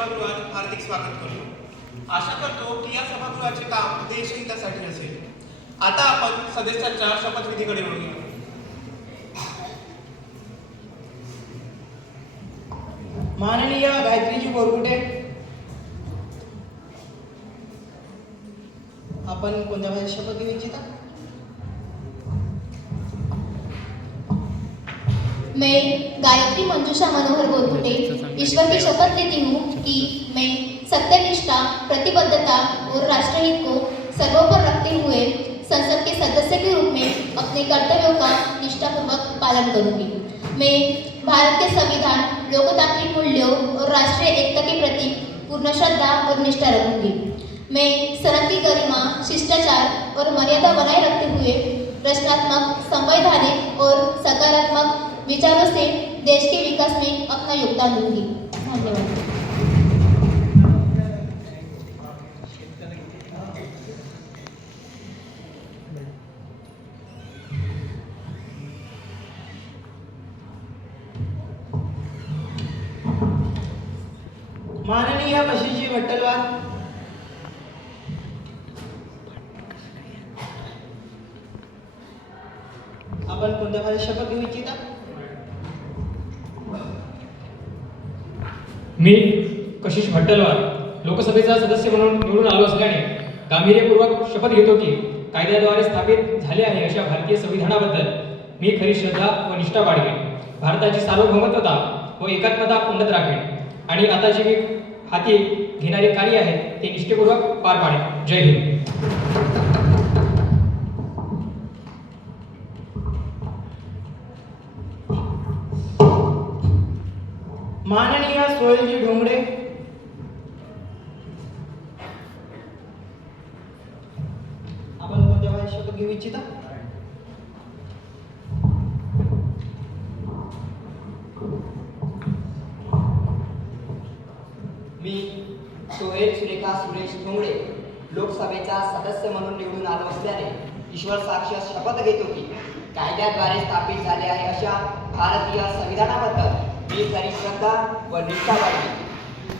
सभागृहात हार्दिक स्वागत करतो। आशा करतो की या सभागृहाचे काम देशहितासाठी असेल। आता आपण सदस्यांच्या शपथविधीकडे वळूया। माननीय गायत्रीजी बोरकुटे, आपण कोणत्या भाषेत शपथ घेऊ इच्छिता? मैं गायत्री मंजूषा मनोहर बोरकुटे ईश्वर की शपथ लेती हूँ कि मैं सत्यनिष्ठा, प्रतिबद्धता और राष्ट्रहित को सर्वोपरि रखते हुए संसद के सदस्य के रूप में अपने कर्तव्यों का निष्ठापूर्वक पालन करूंगी। मैं भारत के संविधान, लोकतांत्रिक मूल्यों और राष्ट्रीय एकता के प्रति पूर्ण श्रद्धा और निष्ठा रखूंगी। मैं सदन की गरिमा, शिष्टाचार और मर्यादा बनाए रखते हुए रचनात्मक, संवैधानिक और सकारात्मक विचारों से देश के विकास में अपना योगदान दूंगी। धन्यवाद। माननीय बशीजी वट्टलवार, आपण कोणत्या भाषेत शपथ घेऊ इच्छिता? मी कशिश भट्टलवार लोकसभेचा सदस्य म्हणून निवडून आलो असल्याने गांभीर्यपूर्वक शपथ घेतो की कायद्याद्वारे स्थापित झाले आहे अशा भारतीय संविधानाबद्दल मी खरी श्रद्धा व निष्ठा बाळगेन, भारताची सार्वभौमत्वता व एकात्मता उन्नत राखेन आणि आता जे मी हाती घेणारे कार्य आहे ते निष्ठेपूर्वक पार पाडेन। जय हिंद। माननीय सोहेलजी ढोंगडे, आपण कोणत्या भाषेत शपथ घेऊ इच्छिता? मी सोहेल सुरेखा सुरेश ढोंगडे लोकसभेचा सदस्य म्हणून निवडून आलो असल्याने ईश्वर साक्ष शपथ घेतो की कायद्याद्वारे स्थापित झाले आहे अशा भारतीय संविधानाबद्दल मी खरी श्रद्धा व निष्ठा बाळगेन,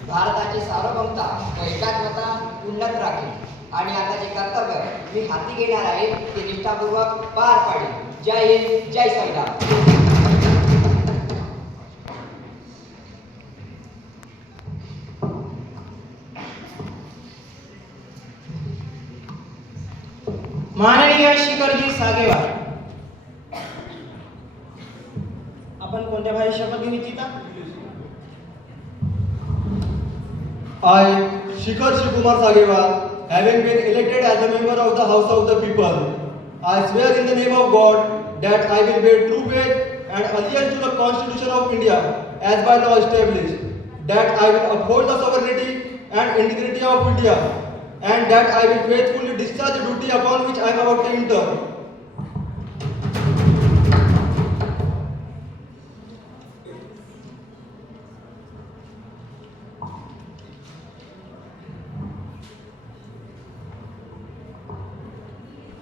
भारताची सार्वभौमता व एकात्मता उन्नत राखेन आणि आता जे कर्तव्य मी हाती घेणार आहे ते निष्ठापूर्वक पार पाडेन। जय हिंद, जय संविधान। माननीय शिखरजी सागेवार, आपण कोणत्या भाषेत शपथ घेऊ इच्छिता? I, Shikhar Shikumar Sagewal, having been elected as a member of the House of the People, I swear in the name of God that I will bear true faith and allegiance to the Constitution of India as by law established, that I will uphold the sovereignty and integrity of India, and that I will faithfully discharge the duty upon which I am about to enter.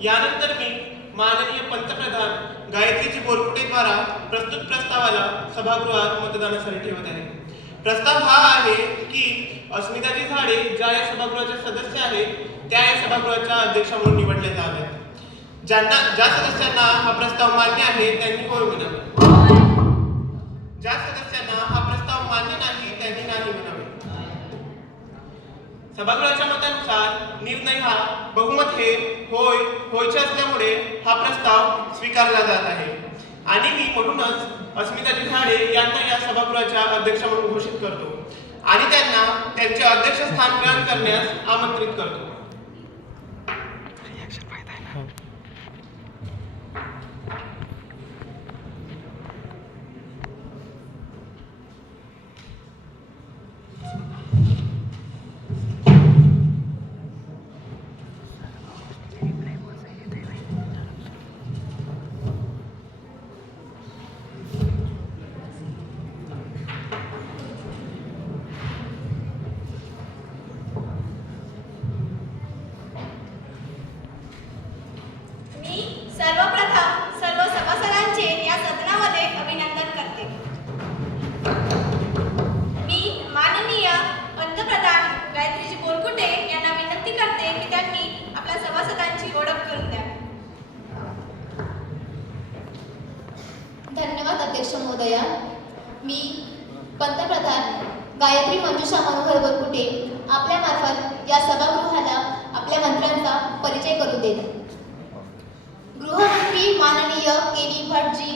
यानंतर मी माननीय पंतप्रधान गायत्रीजी बोरकुटे द्वारा प्रस्तुत प्रस्तावाला सभागृहात मतदानासाठी ठेवत आहे। प्रस्ताव हा आहे की अस्मिताजी झाडे ज्या या सभागृहाचे सदस्य आहेत त्या या सभागृहाच्या अध्यक्ष म्हणून निवडल्या जाव्यात। ज्या सदस्यांना हा प्रस्ताव मान्य आहे त्यांनी होय म्हणावे, ज्या सदस्यांना हा प्रस्ताव मान्य नाही त्यांनी नाही म्हणावे। सभागृहाच्या मतानुसार निर्णय हा बहुमत हे होयचे असल्यामुळे हा प्रस्ताव स्वीकारला जात आहे आणि मी म्हणूनच अस्मिताजी झाडे यांना या सभागृहाच्या अध्यक्ष म्हणून घोषित करतो आणि त्यांना त्यांचे अध्यक्षस्थान ग्रहण करण्यास आमंत्रित करतो। अध्यक्ष महोदया. मी पंतप्रधान गायत्री मंजुषा मनोहर बोरकुटे आपल्यामार्फत या सभागृहाला आपल्या मंत्र्यांचा परिचय करून देते. गृहमंत्री माननीय के.डी. भटजी,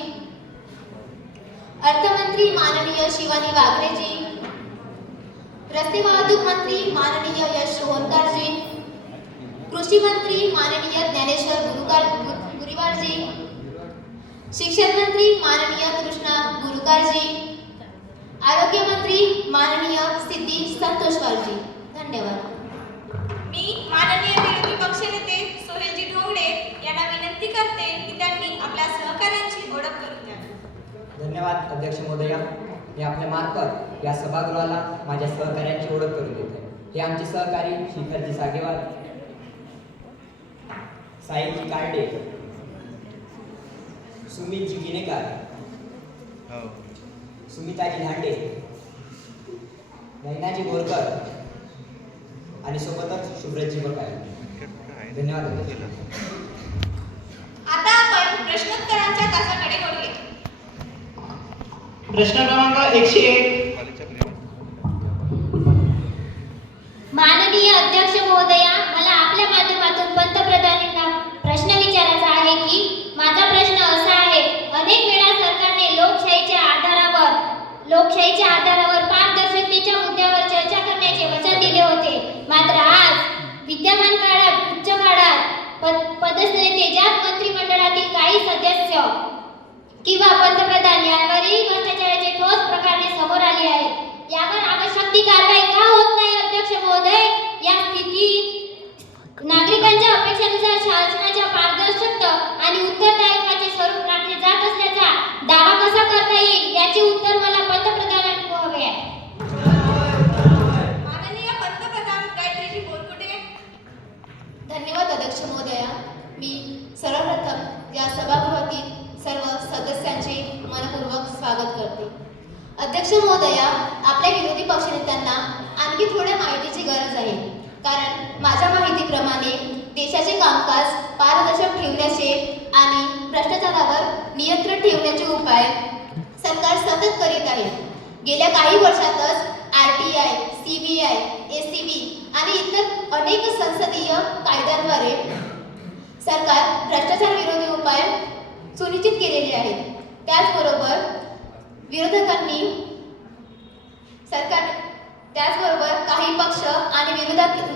अर्थमंत्री माननीय शिवानी वाघरेजी, रस्ते वाहतूक मंत्री माननीय यश रोहनकारजी, कृषी मंत्री माननीय ज्ञानेश्वर गुरुवारजी, शिक्षण मंत्री माननीय कृष्णा गुरुकारजी, आरोग्य मंत्री माननीय सिद्धी संतोषवारजी. धन्यवाद. मी माननीय विरोधी पक्षनेते सोहेलजी ढोंगडे यांना विनंती करते की त्यांनी आपल्या सहकाऱ्यांची ओळख करून द्यावी. धन्यवाद अध्यक्ष महोदया. मी आपल्या मार्फत या सभागृहाला माझ्या सहकार्यांची ओळख करून देतो. हे आमचे सहकारी शिखरजी सागेवार, साहिलजी कार्डे, सुमितजी गिनेकर, सुमिताजी धांडे, नैनाजी बोरकर आणि सोबतच शुभ्रतजी बकाय. धन्यवाद. आता आपण प्रश्नोत्तरांच्या तासाकडे वळूया. प्रश्न क्रमांक 101. माननीय अध्यक्ष महोदया, मला आपल्या माध्यमातून पंतप्रधानांना प्रश्न विचारायचा आहे की माझा प्रश्न असा आहे, अनेक वेळा सरकारने लोकशाहीच्या आधारावर पारदर्शकतेच्या मुद्द्यावर चर्चा करण्याचे वचन दिले होते. मात्र आज विद्यमान काळात उच्च काळात पदस्थ नेते, ज्यात मंत्रिमंडळातील काही सदस्य किंवा पंतप्रधान यांवरही भ्रष्टाचाराचे ठोस प्रकरणे समोर आली आहेत. यावर आवश्यक ती कारवाई का होत नाही अध्यक्ष महोदय? या स्थितीत नागरिकांच्या अपेक्षानुसार शासनाच्या पारदर्शकता आणि उत्तरदायित्वाचे स्वरूप राखले जात असल्याचा दावा कसा करता येईल, याचे उत्तर मला पंतप्रधानांकडून हवे आहे. माननीय पंतप्रधान गायत्रीजी बोरकुटे. धन्यवाद अध्यक्ष महोदया. मी सर्वप्रथम या सभागृहातील सर्व सदस्यांचे मनपूर्वक स्वागत करते. अध्यक्ष महोदया, आपल्या विरोधी पक्षनेत्यांना आणखी थोड्या माहितीची गरज आहे. कारण माझ्या माहितीप्रमाणे देशाचे कामकाज पारदर्शक ठेवण्याचे आणि भ्रष्टाचारावर नियंत्रण ठेवण्याचे उपाय सरकार सतत करीत आहे. गेल्या काही वर्षातच RTI, CBI, ACB आणि इतर अनेक संसदीय कायद्यांद्वारे सरकार भ्रष्टाचार विरोधी उपाय सुनिश्चित केलेले आहेत. त्याचबरोबर काही पक्ष आणि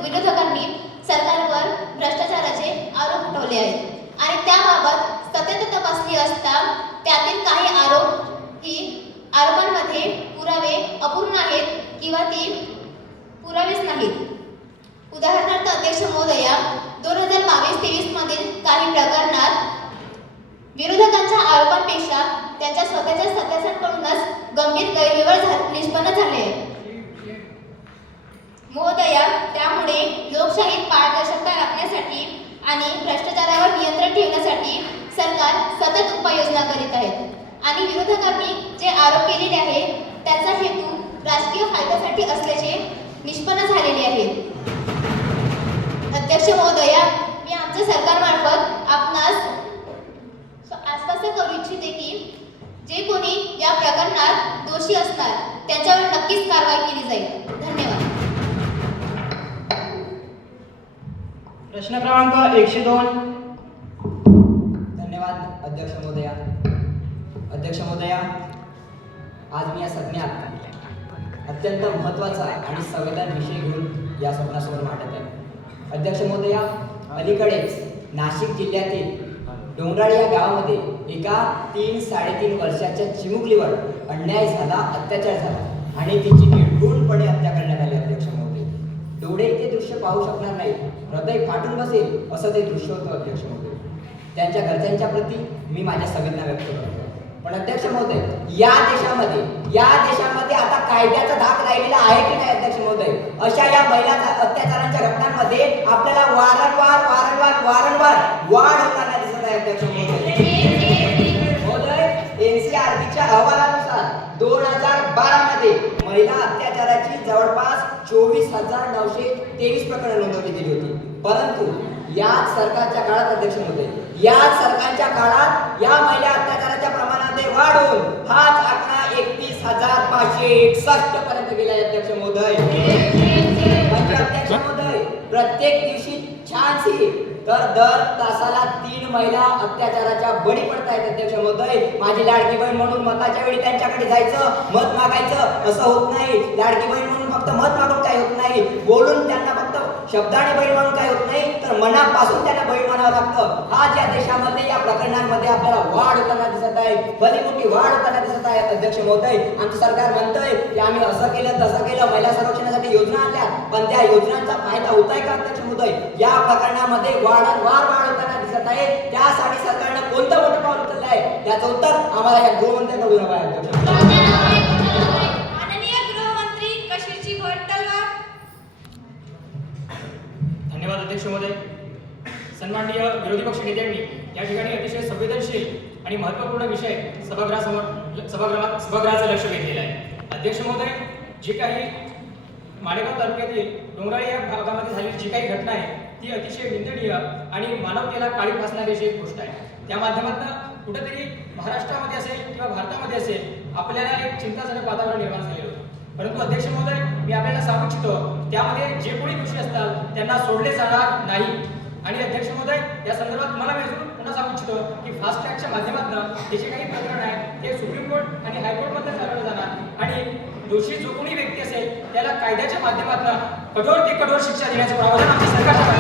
विरोधकांनी सरकारवर भ्रष्टाचाराचे आरोप उठवले आहेत आणि त्याबाबत सतत तपासणी असता त्यातील काही आरोपांमध्ये पुरावे अपूर्ण आहेत किंवा ती पुरावेच नाहीत. उदाहरणार्थ अध्यक्ष महोदया, 2022-23 मधील काही प्रकरणात विरोधकांच्या आरोपांपेक्षा त्यांच्या स्वतःच्या सदस्यांकडूनच गंभीर गैरव्यवहार निष्पन्न झाले आहेत. महोदया, त्यामुळे लोकशाहीत पारदर्शकता राखण्यासाठी आणि भ्रष्टाचारावर नियंत्रण ठेवण्यासाठी सरकार सतत उपाययोजना करीत आहेत आणि विरोधकांनी जे आरोप केलेले आहेत त्याचा हेतू राजकीय फायद्यासाठी असल्याचे निष्पन्न झालेले आहे. अध्यक्ष महोदया, मी आमच्या सरकारमार्फत आपणास आश्वासन करू इच्छिते की जे कोणी या प्रकरणात दोषी असणार त्यांच्यावर नक्कीच कारवाई केली जाईल. धन्यवाद. प्रश्न क्रमांक 102. धन्यवाद अध्यक्ष महोदया. अध्यक्ष महोदया, आज मी या सदनात अत्यंत महत्त्वाचा आणि संवेदन विषय घेऊन या सदनासमोर मांडत आहे. अध्यक्ष महोदया, अलीकडेच नाशिक जिल्ह्यातील डोंगराळ या गावामध्ये एका 3-3.5 वर्षाच्या चिमुकलीवर अन्याय झाला, अत्याचार झाला आणि तिची निर्घृणपणे हत्या करण्यात आली. अध्यक्ष महोदय, डोळे ते दृश्य पाहू शकणार नाही, हृदय फाटून बसेल असं ते दृश्य होतं. अध्यक्ष महोदय, त्यांच्या घरच्यांच्या प्रती मी माझ्या संवेदना व्यक्त करतो. पण अध्यक्ष महोदय, या देशामध्ये आता कायद्याचा धाक राहिलेला आहे की नाही? अध्यक्ष महोदय, अशा या महिला अत्याचारांच्या घटनांमध्ये आपल्याला वारंवार वाढ होताना दिसत आहे. अध्यक्ष महोदय, NCRBच्या अहवालानुसार 2012 मध्ये महिला अत्याचाराची जवळपास 24,923 प्रकरणे नोंदवली गेली होती. परंतु याच सरकारच्या काळात अध्यक्ष महोदय, याच सरकारच्या काळात या महिला अत्याचाराच्या प्रमाणामध्ये वाढ होऊन हाच आकडा 31,561 पर्यंत गेला अध्यक्ष महोदय. म्हणजे अध्यक्ष महोदय प्रत्येक दिवशी छानशी तर दर तासाला 3 महिला अत्याचाराच्या बळी पडतायत अध्यक्ष महोदय. माझी लाडकी बहीण म्हणून मताच्या वेळी त्यांच्याकडे जायचं, मत मागायचं असं होत नाही. लाडकी बहीण म्हणून फक्त मत मागून काही होत नाही, बोलून त्यांना फक्त शब्दाने बहीण म्हणून काही होत नाही, तर मनापासून त्यांना बहीण म्हणावं लागतं. आज या देशामध्ये या प्रकरणांमध्ये आपल्याला वाढ होताना दिसत आहे, भली मोठी वाढ होताना दिसत आहे अध्यक्ष महोदय. आमचं सरकार म्हणतंय की आम्ही असं केलं तसं केलं, महिला संरक्षणासाठी योजना आणल्या, पण त्या योजनांचा फायदा होत आहे का अध्यक्ष महोदय? या प्रकरणामध्ये वारंवार वाढ होताना दिसत आहे. त्यासाठी सरकारनं कोणतं मोठं पाऊल उचललं आहे त्याचं उत्तर आम्हाला या गृहमंत्र्यांकडून हवं आहे अध्यक्ष. माननीय गृहमंत्री कशीची घोट तलवार. धन्यवाद अध्यक्ष महोदय. सन्माननीय विरोधी पक्ष नेत्यांनी या ठिकाणी अतिशय संवेदनशील आणि महत्त्वपूर्ण विषय सभागृहाचं लक्ष वेधलेलं आहे. अध्यक्ष महोदय, जे काही मालेगाव तालुक्यातील डोंगराळी या भागामध्ये झालेली जी काही घटना आहे ती अतिशय निंदनीय आणि मानवतेला काळी फासणारी अशी एक गोष्ट आहे. त्या माध्यमातून कुठेतरी महाराष्ट्रामध्ये असेल किंवा भारतामध्ये असेल आपल्याला एक चिंताजनक वातावरण निर्माण झालेलं होतं. परंतु अध्यक्ष महोदय, मी आपल्याला सांगू इच्छितो त्यामध्ये जे कोणी दोषी असतात त्यांना सोडले जाणार नाही. आणि अध्यक्ष महोदय, या संदर्भात मला मी अजून पुन्हा सांगू इच्छितो की फास्ट ट्रॅकच्या माध्यमातून हे जे काही प्रकरण आहे ते सुप्रीम कोर्ट आणि हायकोर्टमध्ये चालवलं जाणार आणि दोषी जो कोणी व्यक्ती असेल त्याला कायद्याच्या माध्यमातून कठोर ते कठोर शिक्षा देण्याचं प्रावधान आमच्या सरकारचं आहे.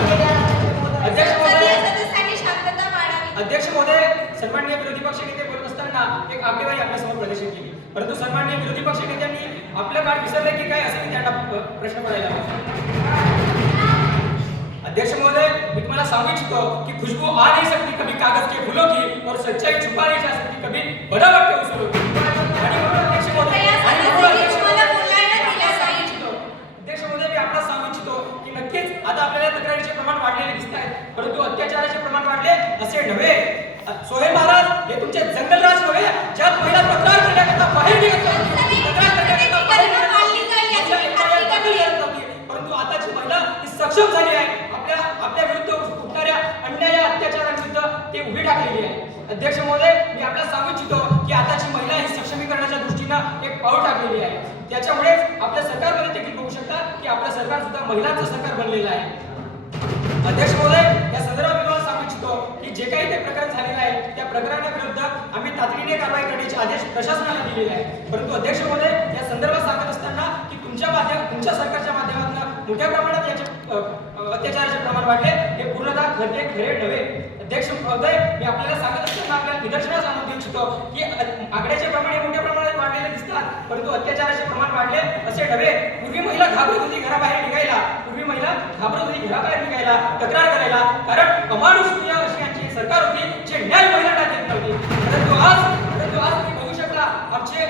अध्यक्ष महोदय, सदस्यांनी शांतता पाळावी. अध्यक्ष महोदय, सन्माननीय विरोधी पक्ष नेते बोलत असताना एक आकडेवारी आपल्यासमोर प्रदर्शित केली, परंतु सन्माननीय विरोधी पक्ष नेत्यांनी आपलं कार्ड विसरलं की काय असं मी त्यांना प्रश्न पडायला लागला. अध्यक्ष महोदय, मी तुम्हाला सांगू इच्छितो की खुशबू आ नहीं सकती कभी कागज के फूलों की और सच्चाई छुपा नहीं जा सकती कभी बनावट के उसूलों की. आणि म्हणून अध्यक्ष महोदय, अध्यक्ष महोदय, मी आपल्याला सांगू इच्छितो की नक्कीच आता आपल्याला तक्रारीचे प्रमाण वाढलेले दिसत आहे, परंतु अत्याचाराचे प्रमाण वाढले असे नव्हे. सोहेल महाराज, हे तुमचे जंगलराज नव्हे ज्यात महिला तक्रार करण्याकरता बाहेर निघत नव्हती, तक्रार करण्याकरता बाहेर निघत नव्हती, परंतु आताची महिला ही सक्षम झाली आहे. आपल्या विरुद्ध उठणाऱ्या अन्याय अत्याचारांविरुद्ध ते उभी ठाकलेली आहे. अध्यक्ष महोदय, मी आपल्याला सांगू इच्छितो की आताची महिला ही सक्षमीकरणाच्या दृष्टीनं एक पाऊल टाकलेली आहे. त्याच्यामुळे आपल्या सरकारमध्ये देखील बघू शकता की आपलं सरकार सुद्धा महिलांचं सरकार बनलेलं आहे. अध्यक्ष महोदय, या संदर्भात मी तुम्हाला सांगू इच्छितो की जे काही ते प्रकरण झालेलं आहे त्या प्रकरणाविरुद्ध आम्ही तातडीने कारवाई करण्याचे आदेश प्रशासनाला दिलेले आहेत. परंतु अध्यक्ष महोदय, या संदर्भात सांगत असताना की तुमच्या सरकारच्या माध्यमातून मोठ्या प्रमाणात याचे अत्याचाराचे प्रमाण वाढले हे पूर्णतः खरे नव्हे. अध्यक्ष महोदय, मी आपल्याला सांगत असताना आपल्याला निदर्शनास आणून देऊ इच्छितो की आकड्याचे प्रमाण हे मोठ्या प्रमाणात वाढलेले दिसतात, परंतु अत्याचाराचे प्रमाण वाढले असे नव्हे. पूर्वी महिला घाबरत होती घराबाहेर निघायला, तक्रार करायला, कारण अमानुषीय अशी यांची सरकार होती जे न्याय महिलांना देत नव्हती. परंतु आज तुम्ही बघू शकता आमचे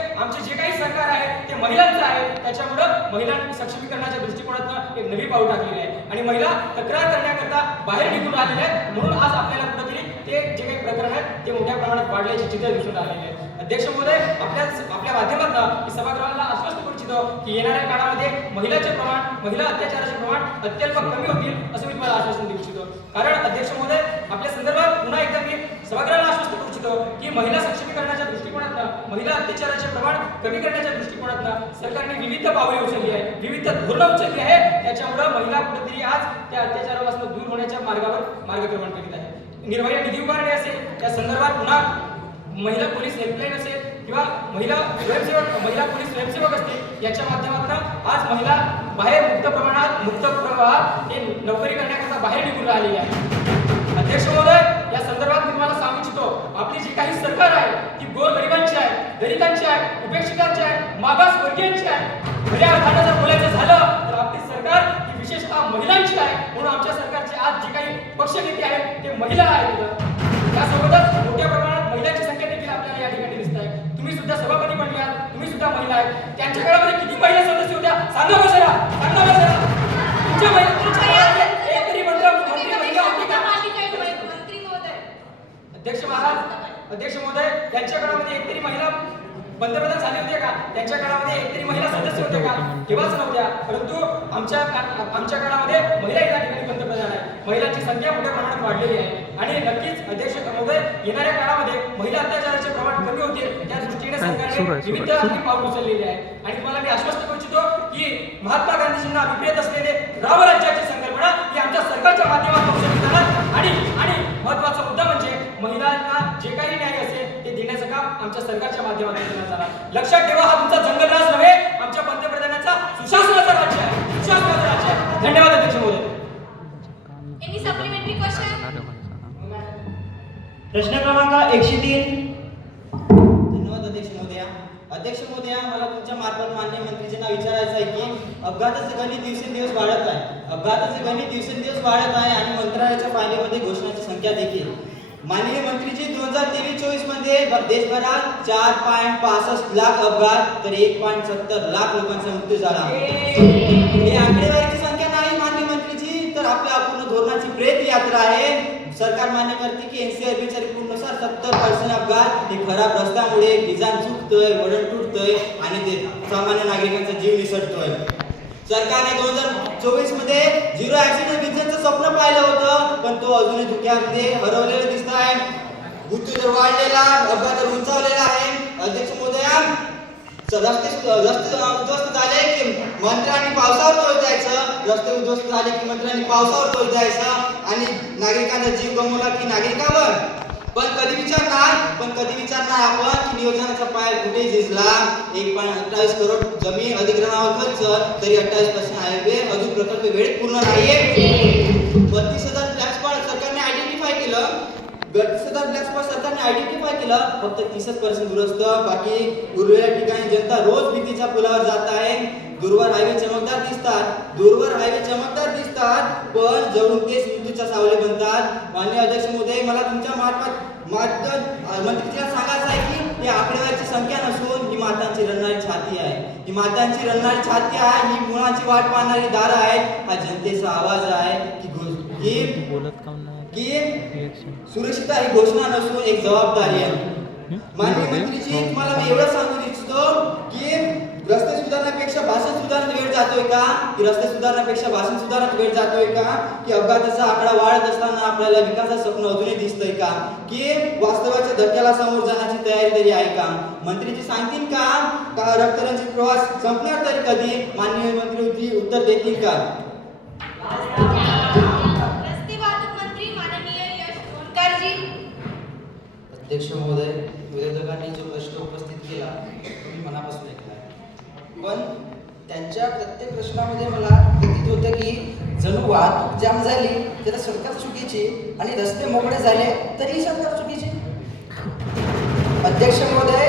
जे काही सरकार आहे ते महिलांचं आहे. त्याच्यामुळं महिला सक्षमीकरणाच्या दृष्टिकोनातून एक नवी पाऊल टाकलेली आहे आणि महिला तक्रार करण्याकरता बाहेर निघून आलेल्या आहेत. म्हणून आज आपल्याला कुठेतरी ते जे काही प्रकरण आहेत ते मोठ्या प्रमाणात वाढल्याचे चित्र दिसून आलेले आहे. अध्यक्ष महोदय, आपल्या माध्यमातून सभागृहाला आश्वस्त करू इच्छितो की येणाऱ्या काळामध्ये महिला अत्याचाराचे प्रमाण अत्यल्प कमी होतील असं मी तुम्हाला आश्वासन देऊ इच्छितो. कारण अध्यक्ष महोदय, आपल्या संदर्भात पुन्हा एकदा मी सभागृहाला आश्वस्त करू इच्छितो की महिला सक्षमीकरणाच्या दृष्टिकोनातून महिला अत्याचाराचे प्रमाण कमी करण्याच्या दृष्टिकोनातून सरकारने विविध पावले उचलली आहेत, विविध धोरणं उचलली आहेत. त्याच्यामुळे महिला कुठेतरी आज त्या अत्याचारापासून दूर होण्याच्या मार्गावर मार्गक्रमण करीत आहे. निर्भया निधी उभारणे असेल, त्या संदर्भात पुन्हा महिला पोलीस हेल्पलाईन असेल किंवा महिला पोलीस स्वयंसेवक असतील, याच्या माध्यमातून आज महिला बाहेर मुक्त प्रवाहात हे नोकरी करण्याकरता बाहेर निघून राहिलेली आहे. अध्यक्ष महोदय, या संदर्भात मी तुम्हाला सांगू इच्छितो आपली जी काही सरकार आहे ती गोरगरिबांची आहे, दलितांची आहे, उपेक्षितांची आहे, मागासवर्गीयांची आहे. खऱ्या अर्थानं जर बोलायचं झालं तर आपली सरकार ही विशेषतः महिलांची आहे. म्हणून आमच्या सरकारचे आज जे काही पक्षनेते आहेत ते महिला आहेत. त्यासोबतच मोठ्या प्रमाणात महिलांची संख्या देखील आपल्याला या ठिकाणी दिसत आहे. तुम्ही सुद्धा सभापती बनले आहात, तुम्ही सुद्धा महिला आहेत. त्यांच्या काळामध्ये किती महिला सदस्य होत्या सांगा बरं जरा. तुमच्या एकतरी मंत्री महिला होती का? अध्यक्ष महोदय, त्यांच्या काळामध्ये एकतरी महिला पंतप्रधान झाले होते का? त्यांच्या काळामध्ये एकतरी महिला सदस्य होते का? केव्हाच नव्हत्या. परंतु आमच्या काळामध्ये महिला या ठिकाणी पंतप्रधान आहे. महिलांची संख्या मोठ्या प्रमाणात वाढलेली आहे. आणि नक्कीच अध्यक्ष महोदय येणाऱ्या काळामध्ये महिला अत्याचाराचे प्रमाण कमी होतील त्या दृष्टीने सरकारने विविध आपली पाऊल उचललेली आहे. आणि तुम्हाला मी आश्वस्त करू इच्छितो की महात्मा गांधीजींना अभिप्रेत असलेले रामराज्याची संकल्पना ही आमच्या सरकारच्या माध्यमातून उचलली जाणार आणि महत्त्वाचा मुद्दा म्हणजे महिलांना जे काही न्याय असेल ते देण्याचं काम आमच्या सरकारच्या माध्यमातून केलं जाणार. लक्षात ठेवा, हा तुमचा जंगलराज नव्हे, आमच्या पंतप्रधानांचा सुशासनाचा राज्य आहे, सुशासनाचं राज्य आहे. धन्यवाद अध्यक्ष महोदय. Any supplementary question? प्रश्न क्रमांक 103. धन्यवाद अध्यक्ष महोदया. अध्यक्ष महोदया, मला तुमच्या मार्फत माननीय मंत्रीजींना विचारायचं आहे की अपघाताचे गणित दिवसेंदिवस वाढत आहे. अपघाताचे गणित दिवसेंदिवस वाढत आहे आणि मंत्रालयाच्या फायलीमध्ये घोषणांची संख्या देखील. माननीय मंत्रीजी, 2023-24 मध्ये देशभरात 4.65 लाख अपघात तर 1.70 लाख लोकांचा मृत्यू झाला. ही आकडेवारीची संख्या नाही माननीय मंत्रीजी, तर आपल्या अपूर्ण धोरणाची प्रेत यात्रा आहे. सरकार मान्य करते की NCRBच्या रिपोर्टनुसार 70% अपघात हे खराब रस्त्यामुळे, डिझाईन चुकतोय, वळण तुटतोय आणि ते सामान्य नागरिकांचा जीव निसटतोय. सरकारने 2024 मध्ये झिरो ऍक्सिडेंट विजनचं स्वप्न पाहिलं होतं, पण तो अजूनही धुक्यामध्ये हरवलेलं दिसत आहे. मृत्यू दर वाढलेला, अपघात दर उंचावलेला आहे. अध्यक्ष महोदया, रस्ते उद्ध्वस्त झाले की मंत्र्यांनी पावसावर तोल द्यायचं, रस्ते उद्ध्वस्त झाले की मंत्र्यांनी पावसावर तोल द्यायचं आणि नागरिकांचा जीव गमवला की नागरिकावर. पण कधी विचार नाही आपण की नियोजनाचा पाय कुठे झिजला. 1.28 करोड जमीन अधिग्रहणावर खर्च, तरी 28% हायवे अजून प्रकल्प वेळेत पूर्ण नाहीये. 32,000 ब्लॅक स्पॉट सरकारने आयडेंटिफाय केलं. 32,000 ब्लॅक स्पॉट सरकारने आयडेंटिफाय केलं, फक्त 30% दुरुस्त, बाकी उरलेल्या ठिकाणी जनता रोज भीतीच्या पुलावर जात आहे. दूरवर हायवे चमकदार दिसतात, पण जवळून तेच मृत्यूच्या सावली बनतात. माननीय अध्यक्ष महोदय, मला तुमच्या मार्फत मंत्रीजीला सांगायचं आहे की ही आकडेवारीची संख्या नसून ही मातांची रडणारी छाती आहे. ही मातांची रडणारी छाती आहे, ही मुलांची वाट पाहणारी दारं आहे. हा जनतेचा आवाज आहे की सुरक्षितता ही घोषणा नसून एक जबाबदारी आहे. माननीय मंत्रीजी, तुम्हाला मी एवढं सांगू इच्छितो की रस्ते सुधारण्यापेक्षा भाषण सुधारण्यात वेळ जातोय का, की रस्ते सुधारण्यापेक्षा भाषण सुधारण्यात वेळ जातोय का, की अपघाताचा आकडा वाढत असताना आपल्याला विकासाचं स्वप्न अजूनही दिसतंय का, की वास्तवाच्या धक्क्याला समोर जाण्याची तयारी तरी आहे का. मंत्रीजी सांगतील का रक्तरंजित प्रवास संपणार तरी कधी. माननीय मंत्री उत्तर देतील का. रस्ते वाहतूक मंत्री माननीय यश गोंडकरजी. अध्यक्ष महोदय, विरोधकांनी जो प्रश्न उपस्थित केला तो मी मनापासून ऐकला, पण त्यांच्या प्रत्येक प्रश्नामध्ये मला प्रतीत होतं की जणू वाहतूक जाम झाली तर सरकार चुकीची आणि रस्ते मोकळे झाले तरी सरकार चुकीची. अध्यक्ष महोदय,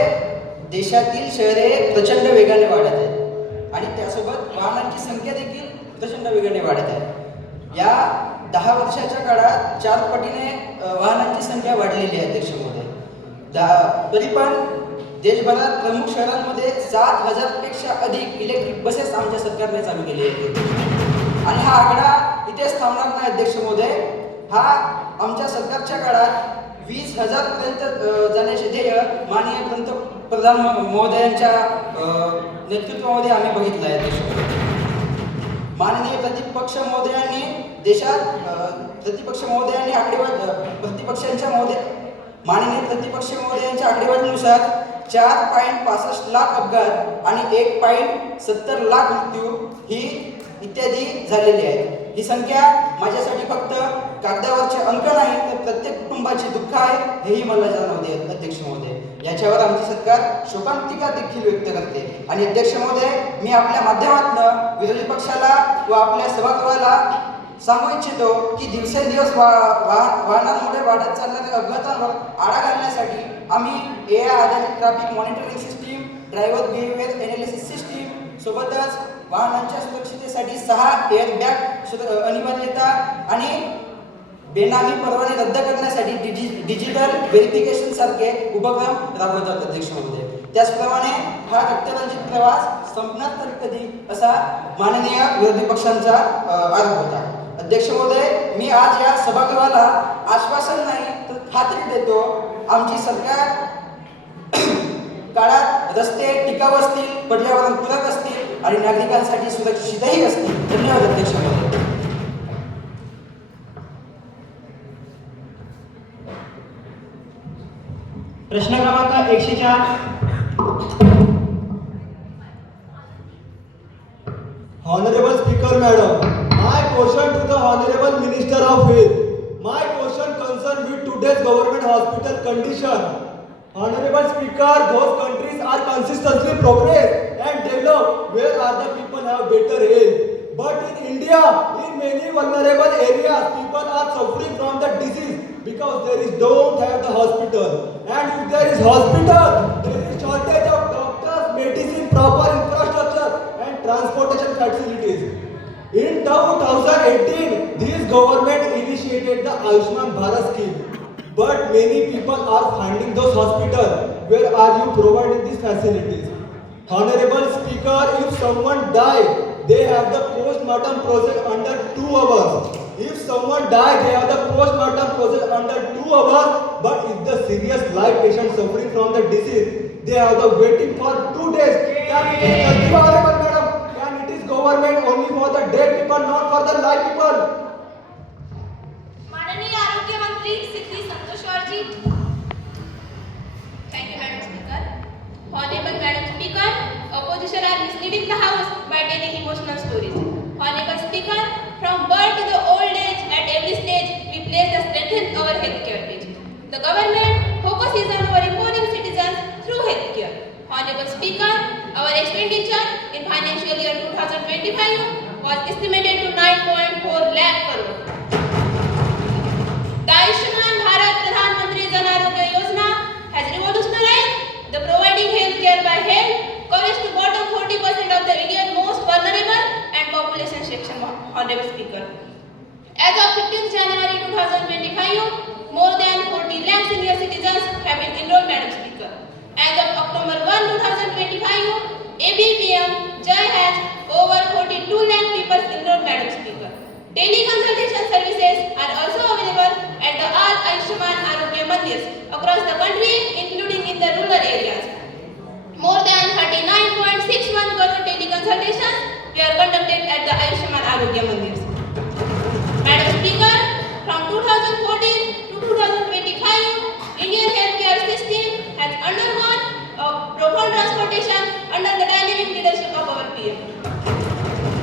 देशातील शहरे प्रचंड वेगाने वाढत आहेत आणि त्यासोबत वाहनांची संख्या देखील प्रचंड वेगाने वाढत आहे. या 10 वर्षाच्या काळात 4 पटीने वाहनांची संख्या वाढलेली आहे अध्यक्ष महोदय. तरी पण देशभरात प्रमुख शहरांमध्ये 7,000 पेक्षा अधिक इलेक्ट्रिक बसेस आमच्या सरकारने चालू केली आहेत. आणि हा आकडा इथेच थांबणार नाही अध्यक्ष महोदय. हा आमच्या सरकारच्या काळात 20,000 पर्यंत जाण्याचे ध्येय माननीय पंतप्रधान महोदयांच्या नेतृत्वामध्ये आम्ही बघितलं आहे अध्यक्ष महोदय. माननीय प्रतिपक्ष महोदयांनी माननीय प्रतिपक्ष मोदयांच्या आकडेवारीनुसार 4.65 लाख अपघात आणि 1.70 लाख मृत्यू ही इत्यादी झालेली आहेत. ही संख्या माझ्यासाठी फक्त कागदावरचे अंक नाही तर प्रत्येक कुटुंबाचे दुःख आहे हेही मला जाणवते अध्यक्ष महोदय. याच्यावर आमची सरकार शोकांतिका देखील व्यक्त करते. आणि अध्यक्ष महोदय, मी आपल्या माध्यमातून विरोधी पक्षाला व आपल्या सभागृहाला सांगू इच्छितो की दिवसेंदिवस वाहनांमुळे वाढत चालणाऱ्या अपघातांवर आळा घालण्यासाठी आम्ही AI आधारित traffic monitoring system, driver behaviour analysis system सोबतच वाहनांच्या सुरक्षिततेसाठी 6 एअरबॅग अनिवार्यता आणि बेनामी परवाने रद्द करण्यासाठी डिजिटल व्हेरिफिकेशन सारखे उपक्रम राबवतात अध्यक्ष महोदय. त्याचप्रमाणे हा रक्तरंजित प्रवास संपणार तरी कधी असा माननीय विरोधी पक्षांचा आरोप होता. अध्यक्ष महोदय, मी आज या सभागृहाला आश्वासन नाही तर खात्री देतो, आमची सरकार काळात रस्ते टिकाऊ असतील, पर्यावरण पूरक असतील आणि नागरिकांसाठी सुरक्षितही असतील. धन्यवाद अध्यक्ष महोदय. प्रश्न क्रमांक 104. Honorable Speaker, Madam, my question to the Honorable Minister of Health. My question concerns with today's government hospital condition. Honorable Speaker, those countries are consistently progress and develop where other people have better health. But in India, in many vulnerable areas, people are suffering from the disease because don't have the hospital. And if there is hospital, there is shortage of doctors, medicine, proper infrastructure, and transportation facilities. In 2018, this government initiated the Ayushman Bharat scheme. But many people are finding those hospitals. Where are you providing these facilities? Honorable Speaker, if someone died, they have the post-mortem process under 2 hours. If someone died, they have the post-mortem process under 2 hours. But if the serious life patient suffering from the disease, they have the waiting for 2 days. Can it is justifiable, madam? Can it is government only for the dead people, not for the live people? माननीय आरोग्य मंत्री सिद्धी संतोषवर जी. Thank you, Madam Speaker. Honorable Madam Speaker, opposition are misleading the House by telling emotional stories. Honorable Speaker, from birth to the old age, at every stage, we place the strengthen our healthcare page. The government focuses on our empowering citizens through healthcare. Honorable Speaker, our expenditure in financial year 2025 was estimated to 9.4 lakh crore. The Ayushman Bharat Pradhan Mantri Jan Arogya Yojana has revolutionized the providing health care by health coverage to bottom 40% of the Indian most vulnerable and population section. Honorable Speaker, as of 15th January 2025, more than 40 lakh senior citizens have been enrolled, Madam Speaker. As of October 1, 2025, ABPM Jai has over 42 lakh people enrolled, Madam Speaker. Teleconsultation services are also available at the all Ayushman Arogya Mandirs across the country, including in the rural areas. More than 39.61 crore teleconsultations were conducted at the Ayushman Arogya Mandirs. Madam Speaker, from 2014 to 2025, Indian healthcare system has undergone a profound transformation under the dynamic leadership of our PM.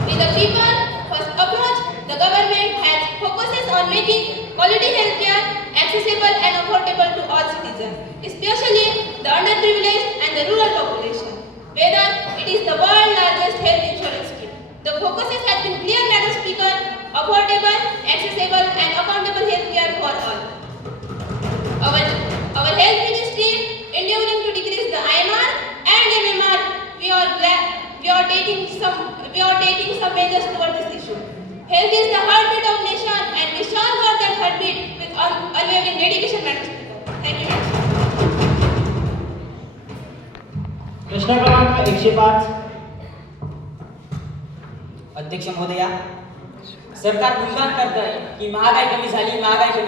With the people first approach, the government has focuses on making quality healthcare accessible and affordable to all citizens, especially the underprivileged and the rural population. Whether it is the world's largest health insurance scheme, the focuses has been clear, Madam Speaker: affordable, accessible, and accountable healthcare for all. Our health ministry, endeavoring to decrease the IMR and MMR, we are taking some measures toward this issue. Health is the heartbeat of nation, and we shall guard that heartbeat with unwavering dedication, Madam Speaker. Thank you, Madam Speaker. प्रश्न क्रमांक 105. अध्यक्ष महोदया, सरकार गुणगान करतंय की महागाई कमी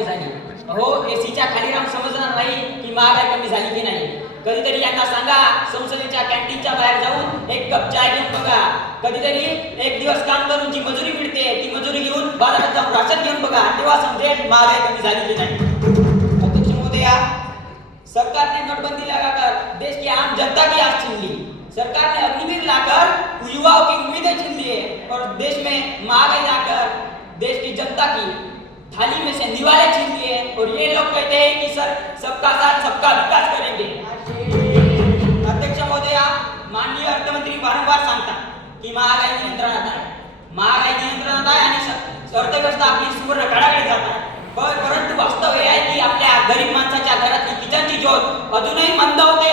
झाली. अहो, एसीच्या खाली राहून समजणार नाही की महागाई कमी झाली की नाही. कधीतरी यांना सांगा, संसदेच्या कॅन्टीनच्या बाहेर जाऊन एक कप चाय घेऊन बघा. कधीतरी एक दिवस काम करून जी मजुरी मिळते ती मजुरी घेऊन बाजारात जाऊन राशन घेऊन बघा. तेव्हा समजेल महागाई कमी झाली की नाही. अध्यक्ष महोदया, सरकार ने नोटबंदी लगाकर देश की आम जनता की आस छीन ली. सरकार ने अग्निवीर लाकर युवाओं की उम्मीदें छीन ली है और देश में महंगाई लाकर देश की जनता की थाली में से निवाले छीन लिए और ये लोग कहते हैं कि सर सबका साथ सबका विकास करेंगे. अध्यक्ष महोदया, माननीय अर्थमंत्री वारंवार सांगतात की महागाई नियंत्रणात आहे आणि अर्थव्यवस्था आपली सुवर्ण कडाकडे जात आहे. परंतु वास्तव हे आहे की आपल्या गरीब माणसाच्या घरातली किचनची ज्योत अजूनही मंद होते.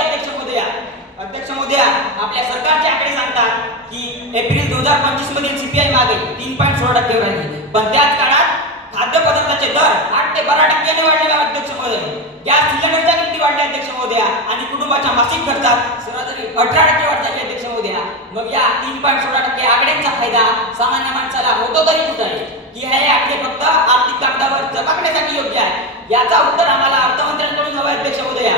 अध्यक्ष महोदया, आपल्या सरकारचे आकडे सांगतात की एप्रिल 2025 मधील सीपीआय मागे 3.16% राहिली, पण त्याच काळात खाद्यपदार्थाचे दर 8 ते 12% वाढले. अध्यक्ष महोदय, गॅस सिलेंडरच्या किमती वाढल्या अध्यक्ष महोदया आणि कुटुंबाच्या मासिक खर्चात सरासरी 18% वाढ झाली अध्यक्ष महोदया. मग या 3.16% आकड्यांचा फायदा सामान्य माणसाला होतो तरी कुठे आहे की हे आकडे फक्त आर्थिक कागदावर चकाकण्यासाठी योग्य आहे? याचा उत्तर आम्हाला अर्थमंत्र्यांकडून हवं अध्यक्ष महोदया.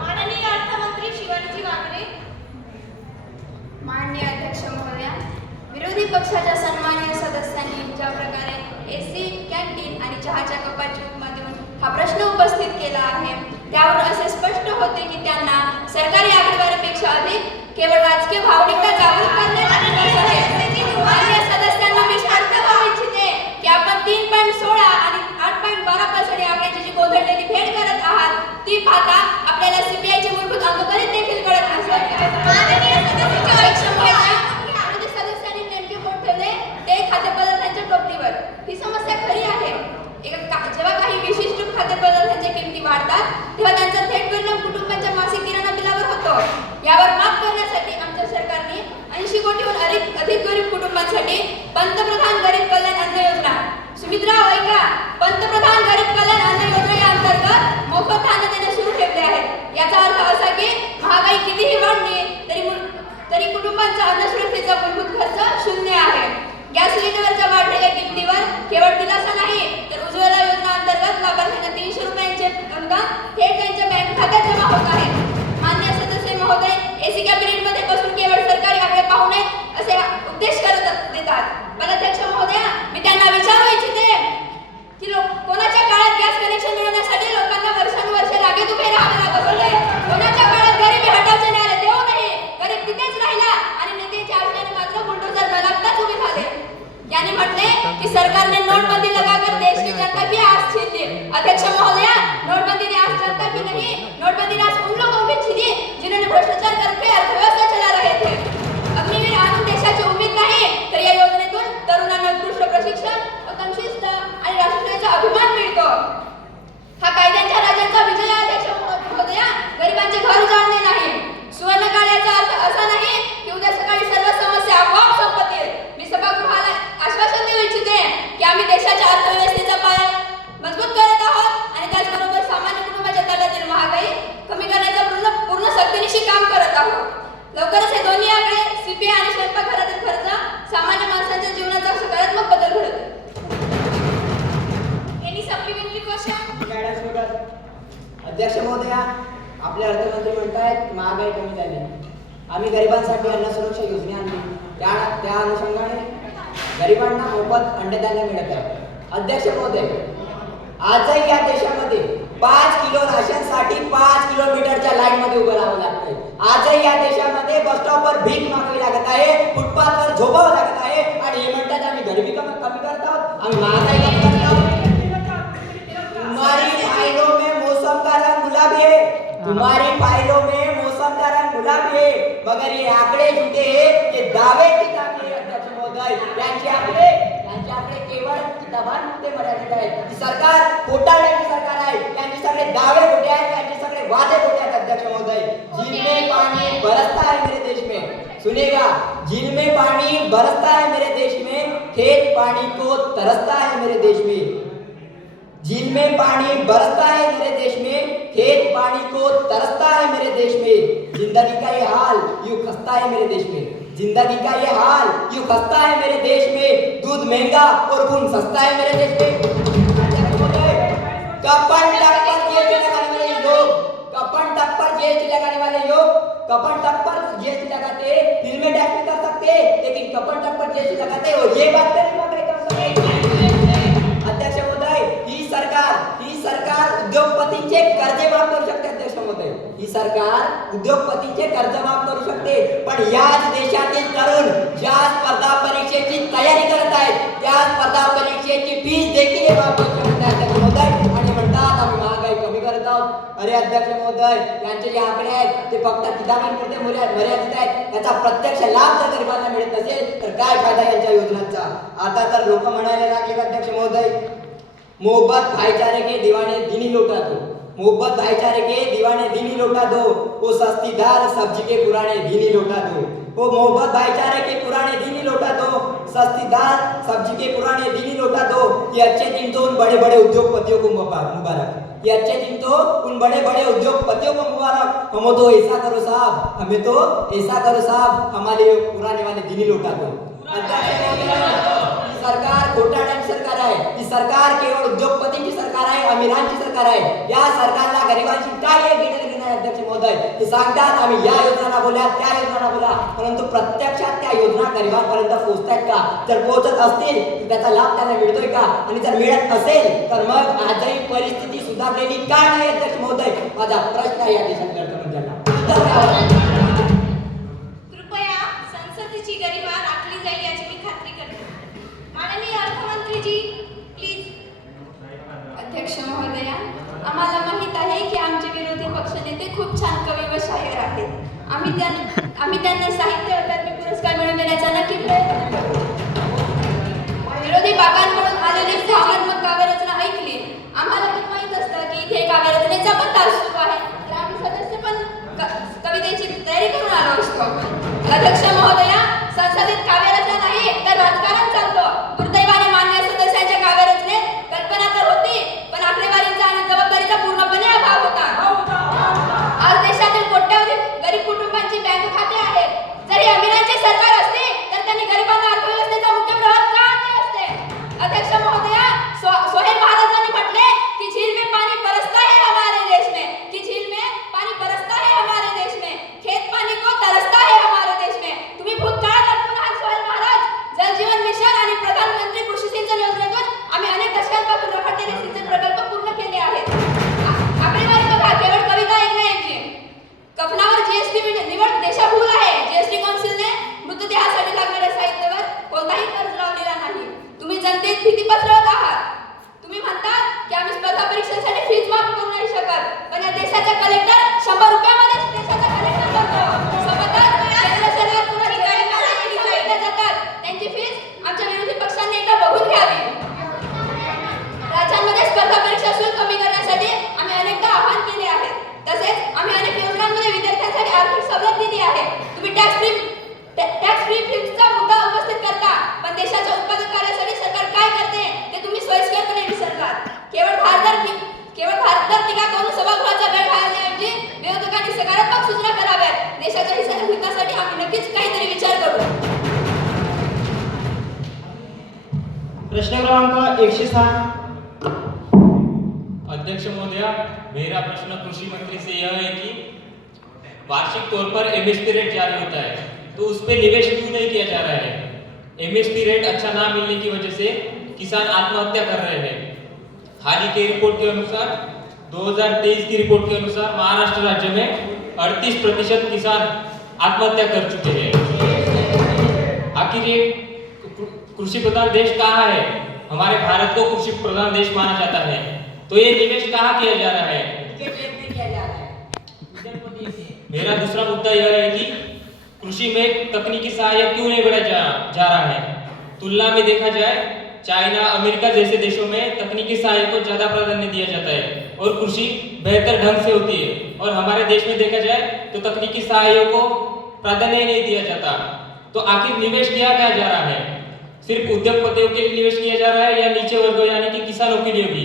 माननीय अर्थमंत्री शिवाजी वागरे. माननीय अध्यक्ष महोदया, विरोधी पक्षाच्या सन्माननीय सदस्यांनी ज्या प्रकारे एसी, कॅन्टीन आणि चहाच्या कपाची उपमा देऊन हा प्रश्न उपस्थित केला आहे, त्यावर असे स्पष्ट होते की त्यांना सरकारी आकडेवारीपेक्षा अधिक केवळ राजकीय भावनिकता जागृत करण्यासाठी रस आहे. माननीय सदस्यांना मी शांत करू इच्छिते की आपण 3.16 आणि 8.12% आकड्याची जी गोंधळलेली भेट करत आहात ती पाहता आपल्याला सीबीआयचे मूलभूत अंकगणित देखील कळत नसतात. माननीय सदस्यांनी नेमके बोट ठेवले ते खाद्यपदार्थांच्या टोपलीवर. ही समस्या खरी आहे. जेव्हा काही विशिष्ट खाद्यपदार्थांच्या किमती वाढतात तेव्हा त्यांचा थेट परिणाम कुटुंबांच्या मासिक किराणा बिलावर होतो. यावर मात करण्यासाठी आमच्या सरकारने 80 कोटीहून अधिक गरीब कुटुंबांसाठी पंतप्रधान गरीब कल्याण अन्न योजना, सुमित्रा ऐका, पंतप्रधान गरीब कल्याण अन्न योजना या अंतर्गत मोफत अन्न देणे सुरू ठेवले आहे. याचा अर्थ असा की महागाई कितीही वाढली तरी कुटुंबांचा अन्न सुरक्षेचा मूलभूत खर्च शून्य आहे. गॅस सिलेंडरच्या वाढलेल्या किमतीवर केवळ दिलासा नाही तर उज्ज्वला योजना अंतर्गत लाभार्थ्यांना 300 रुपयांचे अनुदान थेट त्यांच्या बँक खात्यात जमा होत आहे. माननीय सदस्य महोदय एसी कॅबिनेटमध्ये बसून केवळ सरकारी आकडे पाहू नये असे उद्देश करत देतात. पण अध्यक्ष महोदय, मी त्यांना विचारू इच्छिते की कोणाच्या काळात गॅस कनेक्शन मिळवण्यासाठी लोकांना वर्षानुवर्ष रांगेत उभे राहावे लागत होते. कोणाच्या काळात गरिबी हटवचे न्याय देऊ नये, गरीब तिथेच राहिला आणि नेत्याच्या आशेने मात्र बुलडोजर न लागताच उभे झाले. याने म्हटले की सरकारने नोटबंदी लगाकर देश की जनता की आस छीन ली. अध्यक्ष महोदया, नोटबंदी ने आज जनता की नहीं, नोटबंदी ने आज उन लोगों की छीनी जिन्होंने भ्रष्टाचार करके अर्थव्यवस्था चला रहे थे. अग्निवीर आणून देशाची उमेद नाही तर या योजनेतून तरुणांना उत्कृष्ट प्रशिक्षण, उत्तम शिस्त आणि राष्ट्रीयचा अभिमान मिळतो. हा कायद्यांच्या राजाचा विजय आहे. अध्यक्ष महोदया, गरिबांचे घर उजाडणे नाही. सुवर्ण काळाचा अर्थ असा नाही की उद्या सकाळी सर्व समस्या आपोआप संपतील. मी सभागृहाला आश्वासन देऊ इच्छिते की आम्ही देशाच्या अर्थव्यवस्थेचा पाया मजबूत करत आहोत आणि त्याचबरोबर सामान्य कुटुंबाच्या तळातील महागाई कमी करण्याचा पूर्ण सक्तीनिशी काम करत आहोत. लवकरच हे दोन्ही आकडे सीपीआय आणि स्वयंपाकघरातील खर्च सामान्य माणसांच्या जीवनाचा सकारात्मक बदल घडवतील. Any supplementary question? अध्यक्ष महोदया, आपले अर्थमंत्री म्हणतायत महागाई कमी झाली. आम्ही गरिबांसाठी अन्न सुरक्षा योजना आणली, त्या अनुषंगाने गरिबांना मोफत अंडधान्य मिळत आहे. अध्यक्ष महोदय, आजही या देशामध्ये 5 किलो राशनसाठी 5 किलोमीटरच्या लाईन मध्ये उभं राहावं लागतंय. आजही या देशामध्ये बस स्टॉपवर भीक मागावी लागत आहे, फुटपाथवर झोपावं लागत आहे आणि हे म्हणतात आम्ही गरिबी कमी करत आहोत, आम्ही महागाई कमी करत आहोत. तुम्हारी फाइलों में मौसम का रंग गुलाबी है, तुम्हारी फाइलों में मौसम का रंग गुलाबी है, मगर ये आंकड़े झूठे हैं, ये दावे किताबी है. अध्यक्ष महोदय, यांचे आंकड़े केवळ किताबांमध्ये मर्यादित आहेत. ही सरकार खोटारड्याची सरकार आहे. यांचे सगळे दावे खोटे आहेत, यांचे सगळे वादे खोटे आहेत. अध्यक्ष महोदय, झील में पानी बरसता है मेरे देश में, सुनेगा, झील में पानी बरसता है मेरे देश में, खेत पानी को तरसता है मेरे देश में. झील में पानी बरसता है मेरे देश में, खेत पानी को तरसता है मेरे देश में. जिंदगी का ये हाल यूं खस्ता है मेरे देश में, जिंदगी का ये हाल यूं खस्ता है मेरे देश में. दूध महंगा और खून सस्ता है मेरे देश में. कपन तक पर जीएसटी लगाने वाले लोग, कपन तक पर जीएसटी लगाने वाले लोग, कपन तक पर जीएसटी लगाते, फिल्में टैक्स भी कर सकते, लेकिन कपन तक पर जीएसटी लगाते और ये बात करें अध्यक्ष महोदय, ही सरकार उद्योगपतींचे कर्ज माफ करू शकते. अध्यक्ष महोदय, ही सरकार उद्योगपतींचे कर्ज माफ करू शकते, पण याच देशातील तरुण ज्या स्पर्धा परीक्षेची तयारी करत आहेत त्या स्पर्धा परीक्षेची फीस देखील माफ करू शकते. अध्यक्ष महोदय, आणि म्हणतात आम्ही महागाई कमी करत आहोत. अरे अध्यक्ष महोदय, यांचे जे आकडे आहेत ते फक्त किताबांपुरते मर्यादित आहेत. याचा प्रत्यक्ष लाभ जर गरिबांना मिळत नसेल तर काय फायदा यांच्या योजनांचा. आता तर लोक म्हणायला लागले अध्यक्ष महोदय, मोहब्बत भाईचारे के दीवाने दीनी लौटा दो, मोहब्बत भाईचारे के दीवाने दीनी लौटा दो, वो सस्ती दाल सब्जी के पुराने दीनी लौटा दो, वो मोहब्बत भाईचारे के पुराने दीनी लौटा दो, सस्ती दाल सब्जी के पुराने दीनी लौटा दो. ये अच्छे दिन तो उन बड़े बड़े उद्योगपतियों को मुबारक, ये अच्छे दिन तो उन बड़े बड़े उद्योगपतियों को मुबारक. हम तो ऐसा करो साहब, हमें तो ऐसा करो साहब, हमारे पुराने वाले दीनी लौटा दो. सरकार घोटाळ्यांची सरकार आहे. ही सरकार केवळ उद्योगपतींची सरकार आहे, अमीरांची सरकार आहे. या सरकारला गरिबांची काही घेणं नाही. अध्यक्ष महोदय ते सांगतात आम्ही या योजना राबवल्या त्या योजना राबवल्या, परंतु प्रत्यक्षात त्या योजना गरिबांपर्यंत पोहोचतायत का? जर पोहोचत असतील तर त्याचा लाभ त्यांना मिळतोय का? आणि जर मिळत असेल तर मग आजही परिस्थिती सुधारलेली का नाही अध्यक्ष महोदय? माझा प्रश्न आहे या देशातल्या अर्थमंत्र्यांना. कृपया संसदेची गरिमा राखली जाईल याची मी खात्री करते. माननीय अर्थमंत्रीजी प्लीज. अध्यक्ष महोदया, आम्हाला माहित आहे की आमचे विरोधी पक्षनेते खूप छान कवी व शायर आहेत. आम्ही त्यांना साहित्य अकादमी पुरस्कार मिळवून देण्याचा नक्की प्रयत्न करू. विरोधी बाबांकडून आलेली भावनात्मक काव्यरचना ऐकली. आम्हाला पण माहित असतं की इथे काव्यरचनेचा पण तास सुरू आहे, तर आम्ही सदस्य पण कवितेची तयारी करून आलो असतो. अध्यक्ष महोदया, संसदेत काव्यरचना नाही तर राजकारण चालतं. दुर्दैवाने मान्य सदस्यांच्या काव्यरचनेत कल्पना तर होती, पण आकडेवारीचा आणि जबाबदारीचा पूर्णपणे अभाव होता. आज देशातील कोट्यावधी गरीब कुटुंबांची बँक खाते आहेत. जरी अमीरांचे सरकार असते तर त्यांनी गरिबांना अर्थव्यवस्थेचा मुख्य प्रवाह का आणले असते? अध्यक्ष महोदया, सोहेल महाराजांनी म्हटले की झील में पानी बरसता है हमारे देश में, की झील में पानी बरसता है हमारे देश में, खेत पानी को तरसता है हमारे देश में. तुम्ही भूतकाळात आठवून आहात सोहेल महाराज. जल जीवन मिशन आणि प्रधानमंत्री कृषी सिंचन योजनेतून आम्ही अनेक दशकांपासून रखडलेले सिंचन प्रकल्प पूर्ण केले आहेत. आकडेवारी बघा, केवळ कविता एक नाही यांची. कफनावर जीएसटी निवड देशाभूल आहे. जीएसटी कौन्सिलने मृतदेहासाठी लागणाऱ्या साहित्यावर कोणताही कर्ज लावलेला नाही. तुम्ही जनतेत भीती पसरवत आहात. तुम्ही म्हणता की आम्ही स्पर्धा परीक्षेसाठी फीज माफ करू नाही शकत, पण या देशाचा कलेक्टर 100 रुपयामध्ये देशाचा कलेक्टर करतो. सोबतच केंद्र सरकारकडून अधिकारी जातात. त्यांची फीज आमच्या विरोधी पक्षांनी एकदा बघून घ्यावी. राज्यांमध्ये स्पर्धा परीक्षा शुल्क कमी करण्यासाठी आम्ही अनेकदा आवाहन केले आहे. तसेच आम्ही अनेक योजनांमध्ये विद्यार्थ्यांसाठी आर्थिक सवलत दिली आहे. तुम्ही टॅक्स फ्री फीजचा मुद्दा उपस्थित करता, पण देशाच्या उत्पादन कार्यासाठी सरकार काय करते ते तुम्ही सोयीस्करपणे विसरलात. केवळ भारतात टीका करून सभागृहाचा वेळ घालण्याऐवजी विरोधकांनी सकारात्मक सूचना कराव्यात. देशाच्या हितासाठी आम्ही नक्कीच काहीतरी विचार करू. प्रश्न क्रमांक 106. अध्यक्ष महोदया, मेरा प्रश्न कृषि मंत्री से यह है कि वार्षिक तौर पर एमएसपी रेट जारी होता है, तो उस पर निवेश क्यों नहीं किया जा रहा है? एमएसपी रेट अच्छा ना मिलने की वजह से किसान आत्महत्या कर रहे हैं. हाल ही के रिपोर्ट के अनुसार 2023 की रिपोर्ट के अनुसार महाराष्ट्र राज्य में 38% किसान आत्महत्या कर चुके हैं. आखिर ये कृषि प्रधान देश कहाँ है? हमारे भारत को कृषि प्रधान देश माना जाता है, तो ये निवेश कहाँ किया जा रहा है? मेरा दूसरा मुद्दा यह है कि कृषि में तकनीकी सहायता क्यों नहीं बढ़ाया जा रहा है? तुलना में देखा जाए चाइना, अमेरिका जैसे देशों में तकनीकी सहायता को ज्यादा प्राधान्य दिया जाता है और कृषि बेहतर ढंग से होती है, और हमारे देश में देखा जाए तो तकनीकी सहायता को प्राधान्य नहीं दिया जाता. तो आखिर निवेश किया क्या जा रहा है? सिर्फ उद्योगपतियों के लिए निवेश किया जा रहा है या नीचे वर्ग यानी कि किसानों के लिए भी?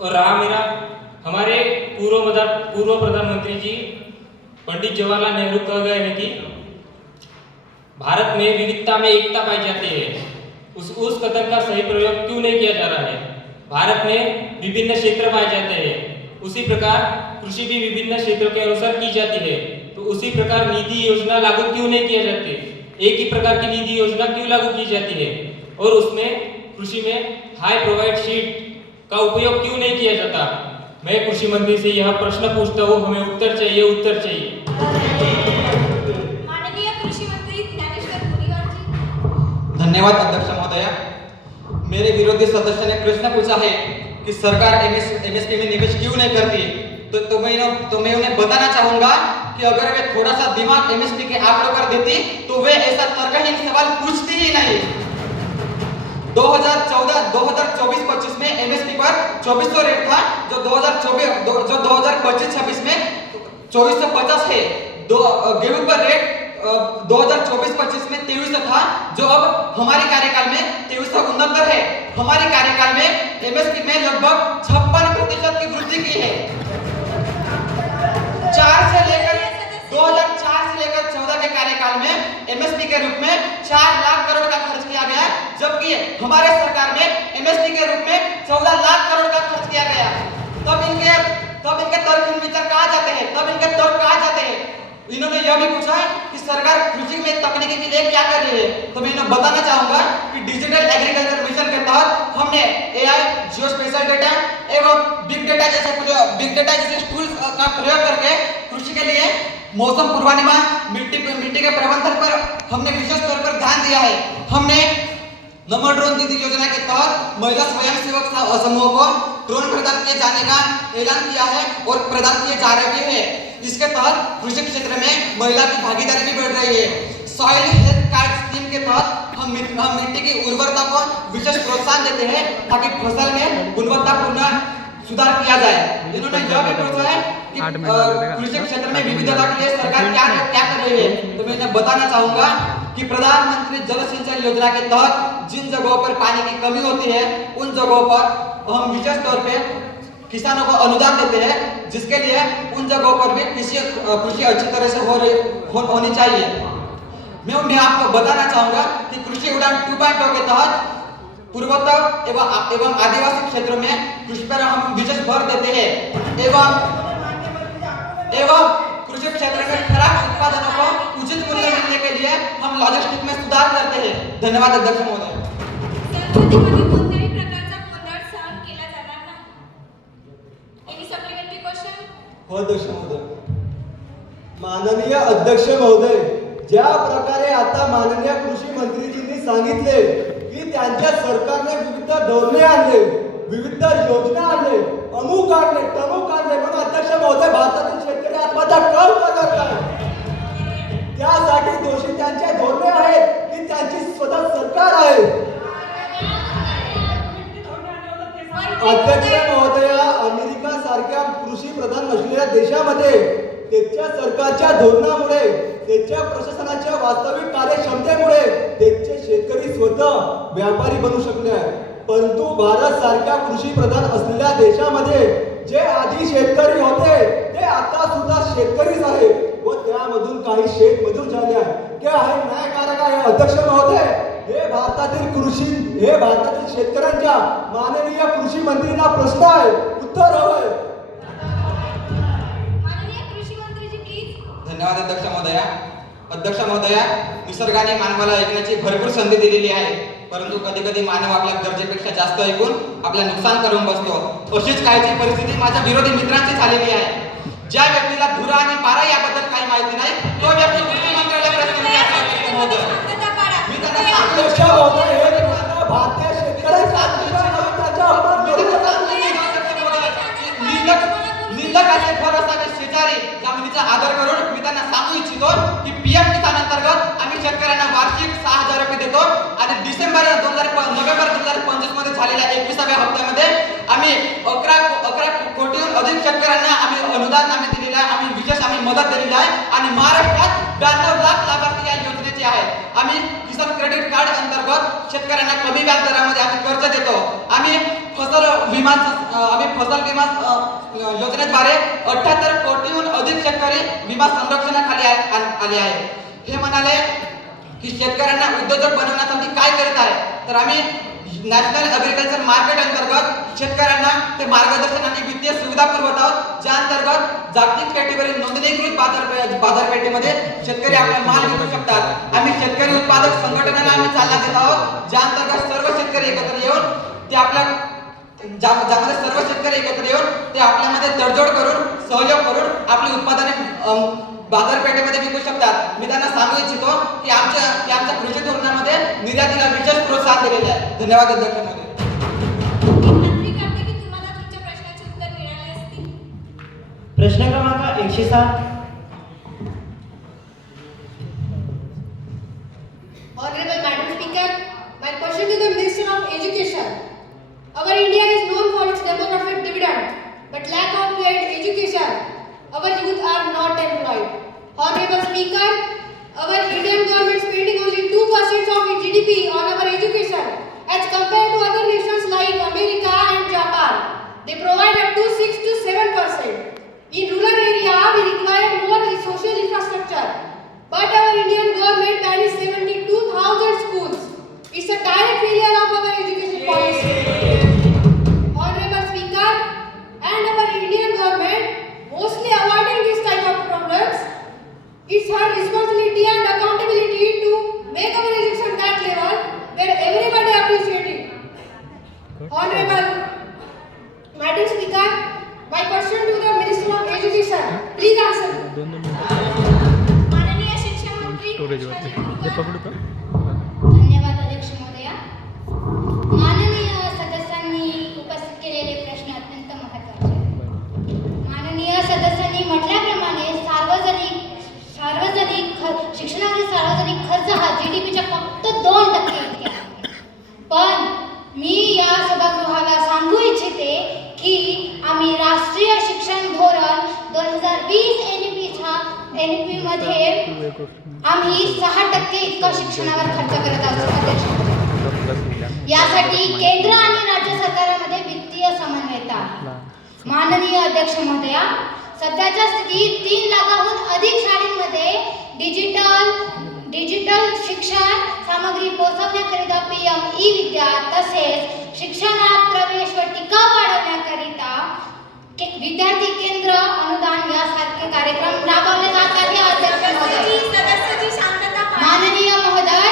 और रहा मेरा, हमारे पूर्व प्रधानमंत्री जी पंडित जवाहरलाल नेहरू कह गए हैं कि भारत में विविधता में एकता पाई जाती है. उस कथन का सही प्रयोग क्यों नहीं किया जा रहा है? भारत में विभिन्न क्षेत्र पाए जाते हैं, उसी प्रकार कृषि भी विभिन्न क्षेत्रों के अनुसार की जाती है, तो उसी प्रकार निधि योजना लागू क्यों नहीं किया जाती? एक ही प्रकार की निधि योजना क्यों लागू की जाती है और उसमें कृषि में हाई प्रोवाइड शीट का उपयोग क्यों नहीं किया जाता? मैं कृषि मंत्री से यह प्रश्न पूछता हूँ, हमें उत्तर चाहिए. माननीय कृषि मंत्री ज्ञानेश्वर मुनिवार जी. धन्यवाद अध्यक्ष महोदया. मेरे विरोधी सदस्य ने प्रश्न पूछा है कि सरकार एमएसपी में निवेश क्यों नहीं करती, तो मैं उन्हें बताना चाहूंगा कि अगर वे थोड़ा सा दिमाग एमएसपी के आंकड़ों पर देती तो वे ऐसा तर्कहीन सवाल पूछती ही नहीं. 2024-25 में एमएसपी पर 2400 रेट था, जो 2025-26 में 2450 है. गेहूं पर रेट 2024-25 में 2300 था, जो अब हमारे कार्यकाल में 2369 है. हमारे कार्यकाल में एमएसपी में लगभग 56% की वृद्धि की है. 2004 से लेकर 14 के कार्यकाल में एमएसपी के रूप में 4 लाख करोड़ का खर्च किया गया, जबकि हमारे सरकार में एमएसपी के रूप में 14 लाख करोड़ का खर्च किया गया. तब इनके तब इनके तर्क विचार कहाँ जाते हैं, तब इनके तर्क कहाँ जाते हैं। इन्होंने यह भी पूछा है कि सरकार कृषि में तकनीकी के लिए क्या कर रही है, तो मैं इन्हें बताना चाहूंगा कि डिजिटल एग्रीकल्चर मिशन के तहत हमने एआई, जियो स्पेशल डेटा एवं बिग डेटा जैसे टूल्स का प्रयोग करके कृषि के लिए मौसम पूर्वानुमान, मिट्टी के प्रबंधन पर हमने विशेष तौर पर ध्यान दिया है। हमने नमो ड्रोन दीदी योजना के तहत महिला स्वयंसेवक समूह को ड्रोन प्रदान किए जाने का ऐलान किया है और प्रदान किए जा रहे हैं। इसके तहत कृषि क्षेत्र में महिला की भागीदारी भी बढ़ रही है। सॉइल हेल्थ कार्ड स्कीम के तहत हम मिट्टी की उर्वरता को विशेष प्रोत्साहन देते हैं ताकि फसल में गुणवत्तापूर्ण सुधार किया जाए। इन्होंने यह भी पूछा है कि कृषि क्षेत्र में विविधता के लिए सरकार क्या कर रही है, तो मैं इन्हें बताना चाहूंगा कि प्रधानमंत्री जल सिंचाई योजना के तहत जिन जगहों पर पानी की कमी होती है उन जगहों पर हम विशेष तौर पे किसानों को अनुदान देते हैं, जिसके लिए उन जगहों पर भी कृषि अच्छी तरह से होनी चाहिए। मैं आपको बताना चाहूंगा कि कृषि उड़ान 2.0 के तहत पूर्वोत्तर एवं आदिवासी क्षेत्रों में कृषि पर हम विशेष भर देते हैं एवं कृषि क्षेत्र में खराब उत्पादनों को उचित मूल्य मिलने के लिए हम लॉजिस्टिक में सुधार करते हैं। धन्यवाद अध्यक्ष महोदय। सर्वाधिक कोणत्याही प्रकारचा गोंधळ सहन केला जाणार नाही. Any supplementary question? हो अध्यक्ष महोदय. माननीय अध्यक्ष महोदय, ज्या प्रकारे आता माननीय कृषी मंत्रीजींनी सांगितले की त्यांच्या सरकारने विविध धोरणे आणले, विविध योजना आणले, अमुक आणले, तमुक आणले, मग अध्यक्ष महोदय भारतातील शेतकरी आत्महत्या का करतात? त्यासाठी दोषी त्यांचे धोरणे आहेत की त्यांची स्वतः सरकार आहे? अध्यक्ष महोदया, अमेरिका सारख्या कृषी प्रधान नसलेल्या देशामध्ये त्याच्या सरकारच्या धोरणामुळे, त्याच्या प्रशासनाच्या वास्तविक कार्यक्षमतेमुळे त्याचे शेतकरी स्वतः व्यापारी बनू शकले आहेत. परंतु भारत सारख्या कृषी प्रधान असलेल्या देशामध्ये जे आधी शेतकरी होते ते आता सुद्धा शेतकरीच आहे व त्यामधून काही शेतमजूर झाले आहे. क्या आहे न्यायकारक आहे अध्यक्ष महोदय? हे भारतातील शेतकऱ्यांच्या माननीय कृषी मंत्रींना प्रश्न आहे, उत्तर हवंय. माननीय कृषी मंत्रीजी प्लीज. धन्यवाद अध्यक्ष महोदया. अध्यक्ष महोदया, निसर्गाने मानवाला ऐकण्याची भरपूर संधी दिलेली आहे, परंतु कधी कधी मानव आपल्या गरजेपेक्षा जास्त ऐकून आपलं नुकसान करून बसतो. अशीच काहीची परिस्थिती माझ्या विरोधी मित्रांची झालेली आहे. ज्या व्यक्तीला धुरा आणि पारा याबद्दल काही माहिती नाही तो व्यक्ती कृषी मंत्र्याला प्रश्न विचारतो. महोदय, मी त्यांना सांगतो अध्यक्ष महोदय, हे तुम्हाला भारतीय शेतकऱ्यांचा निंदकाचे फळ असावे शेजारी जमिनीचा आदर करून मी त्यांना सांगू इच्छितो की पीएम किसान अंतर्गत आम्ही शेतकऱ्यांना वार्षिक 6,000 रुपये देतो आणि नोव्हेंबर 2025 मध्ये झालेल्या 21व्या हप्त्यामध्ये आम्ही 11 कोटीहून अधिक शेतकऱ्यांना आम्ही अनुदान दिलेलं आहे, आम्ही मदत दिलेली आहे आणि महाराष्ट्रात 92 लाख लाभार्थी या योजनेचे आहेत. आम्ही किसान क्रेडिट कार्ड अंतर्गत शेतकऱ्यांना कमी व्याज दरामध्ये आम्ही कर्ज देतो. आम्ही फसल विमा योजनेद्वारे 78 कोटीहून अधिक शेतकरी विमा संरक्षणाखाली आले आहे. हे म्हणाले की शेतकऱ्यांना उद्योजक बनवण्यासाठी काय करत आहे, तर आम्ही नॅशनल ॲग्रिकल्चर मार्केट अंतर्गत शेतकऱ्यांना ते मार्गदर्शन आणि वित्तीय सुविधा पुरवत आहोत, ज्या अंतर्गत जागतिक पेठेवरील नोंदणीकृत बाजारपेठेमध्ये शेतकरी आपला माल विकू शकतात. आम्ही शेतकरी उत्पादक संघटनेला आम्ही चालना देत आहोत, ज्या अंतर्गत सर्व शेतकरी एकत्र येऊन ज्यामध्ये सर्व शेतकरी एकत्र येऊन ते आपल्यामध्ये तडजोड करून सहयोग करून आपली उत्पादने बाजारपेठेमध्ये विकू शकतात. मी त्यांना सांगू इच्छितो की आमच्या कृषी धोरणामध्ये निर्यातीला विशेष प्रोत्साहन दिलेले आहे. धन्यवाद अध्यक्ष महोदय. खात्री करते की तुम्हाला तुमच्या प्रश्नाचे उत्तर मिळाले असतील. प्रश्न क्रमांक 107. Honorable Madam Speaker, my question to the Minister of Education. Our India is known for its demographic dividend, but lack of quality education. Our youth are not employed. Honorable Speaker, our Indian government spending only 2% of its GDP on our education as compared to other nations like America and Japan. They provide up to 6 to 7%. In rural area, we require more social infrastructure. But our Indian government bans 72,000 schools. It's a direct failure of our education policy. Honorable Speaker, and our Indian government Honorable Madam Speaker, my question to the Minister of Education. Please answer. माननीय शिक्षण मंत्री धन्यवाद अध्यक्ष महोदया. माननीय सदस्यांनी उपस्थित केलेले प्रश्न अत्यंत महत्त्वाचे आहेत. माननीय सदस्यांनी म्हटल्याप्रमाणे शिक्षणावरील सार्वजनिक खर्च हा GDPच्या फक्त 2% इतके आहे. पण मी या सभागृहाला सांगू इच्छिते की आम्ही राष्ट्रीय शिक्षण धोरण 2020 NEP मध्ये आम्ही 6% इतका शिक्षणावर खर्च करत आहोत अध्यक्ष. यासाठी केंद्र आणि राज्य सरकारांमध्ये वित्तीय समन्वयता आहे. माननीय अध्यक्ष महोदया, सध्याच्या स्थितीत 3 लाखाहून अधिक शाळांमध्ये डिजिटल शिक्षण सामग्री पोहोचवण्याकरिता PM ई-विद्या तसेच शिक्षणात प्रवेश व टिकाव वाढवण्याकरिता विद्यार्थी केंद्र अनुदान यासारखे कार्यक्रम राबवले जात आहे. अध्यक्ष महोदय, माननीय महोदय,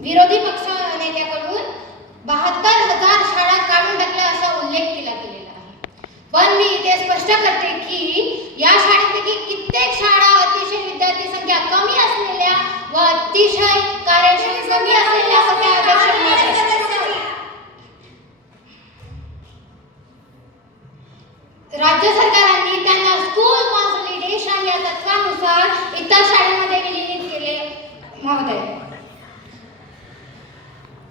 विरोधी पक्ष नेत्याकडून 72,000 शाळा काढून टाकल्या असा उल्लेख केला गेलेला आहे. पण मी इथे स्पष्ट करते की या शाळेपैकी कित्येक शाळा अतिशय विद्यार्थी संख्या कमी असलेल्या व अतिशय कार्यक्षम कमी असलेल्या होत्या. अध्यक्ष महोदय, राज्य सरकारांनी त्यांना स्कूल कॉन्सॉलिडेशन या तत्वानुसार इतर शाळांमध्ये विलीन केले महोदय,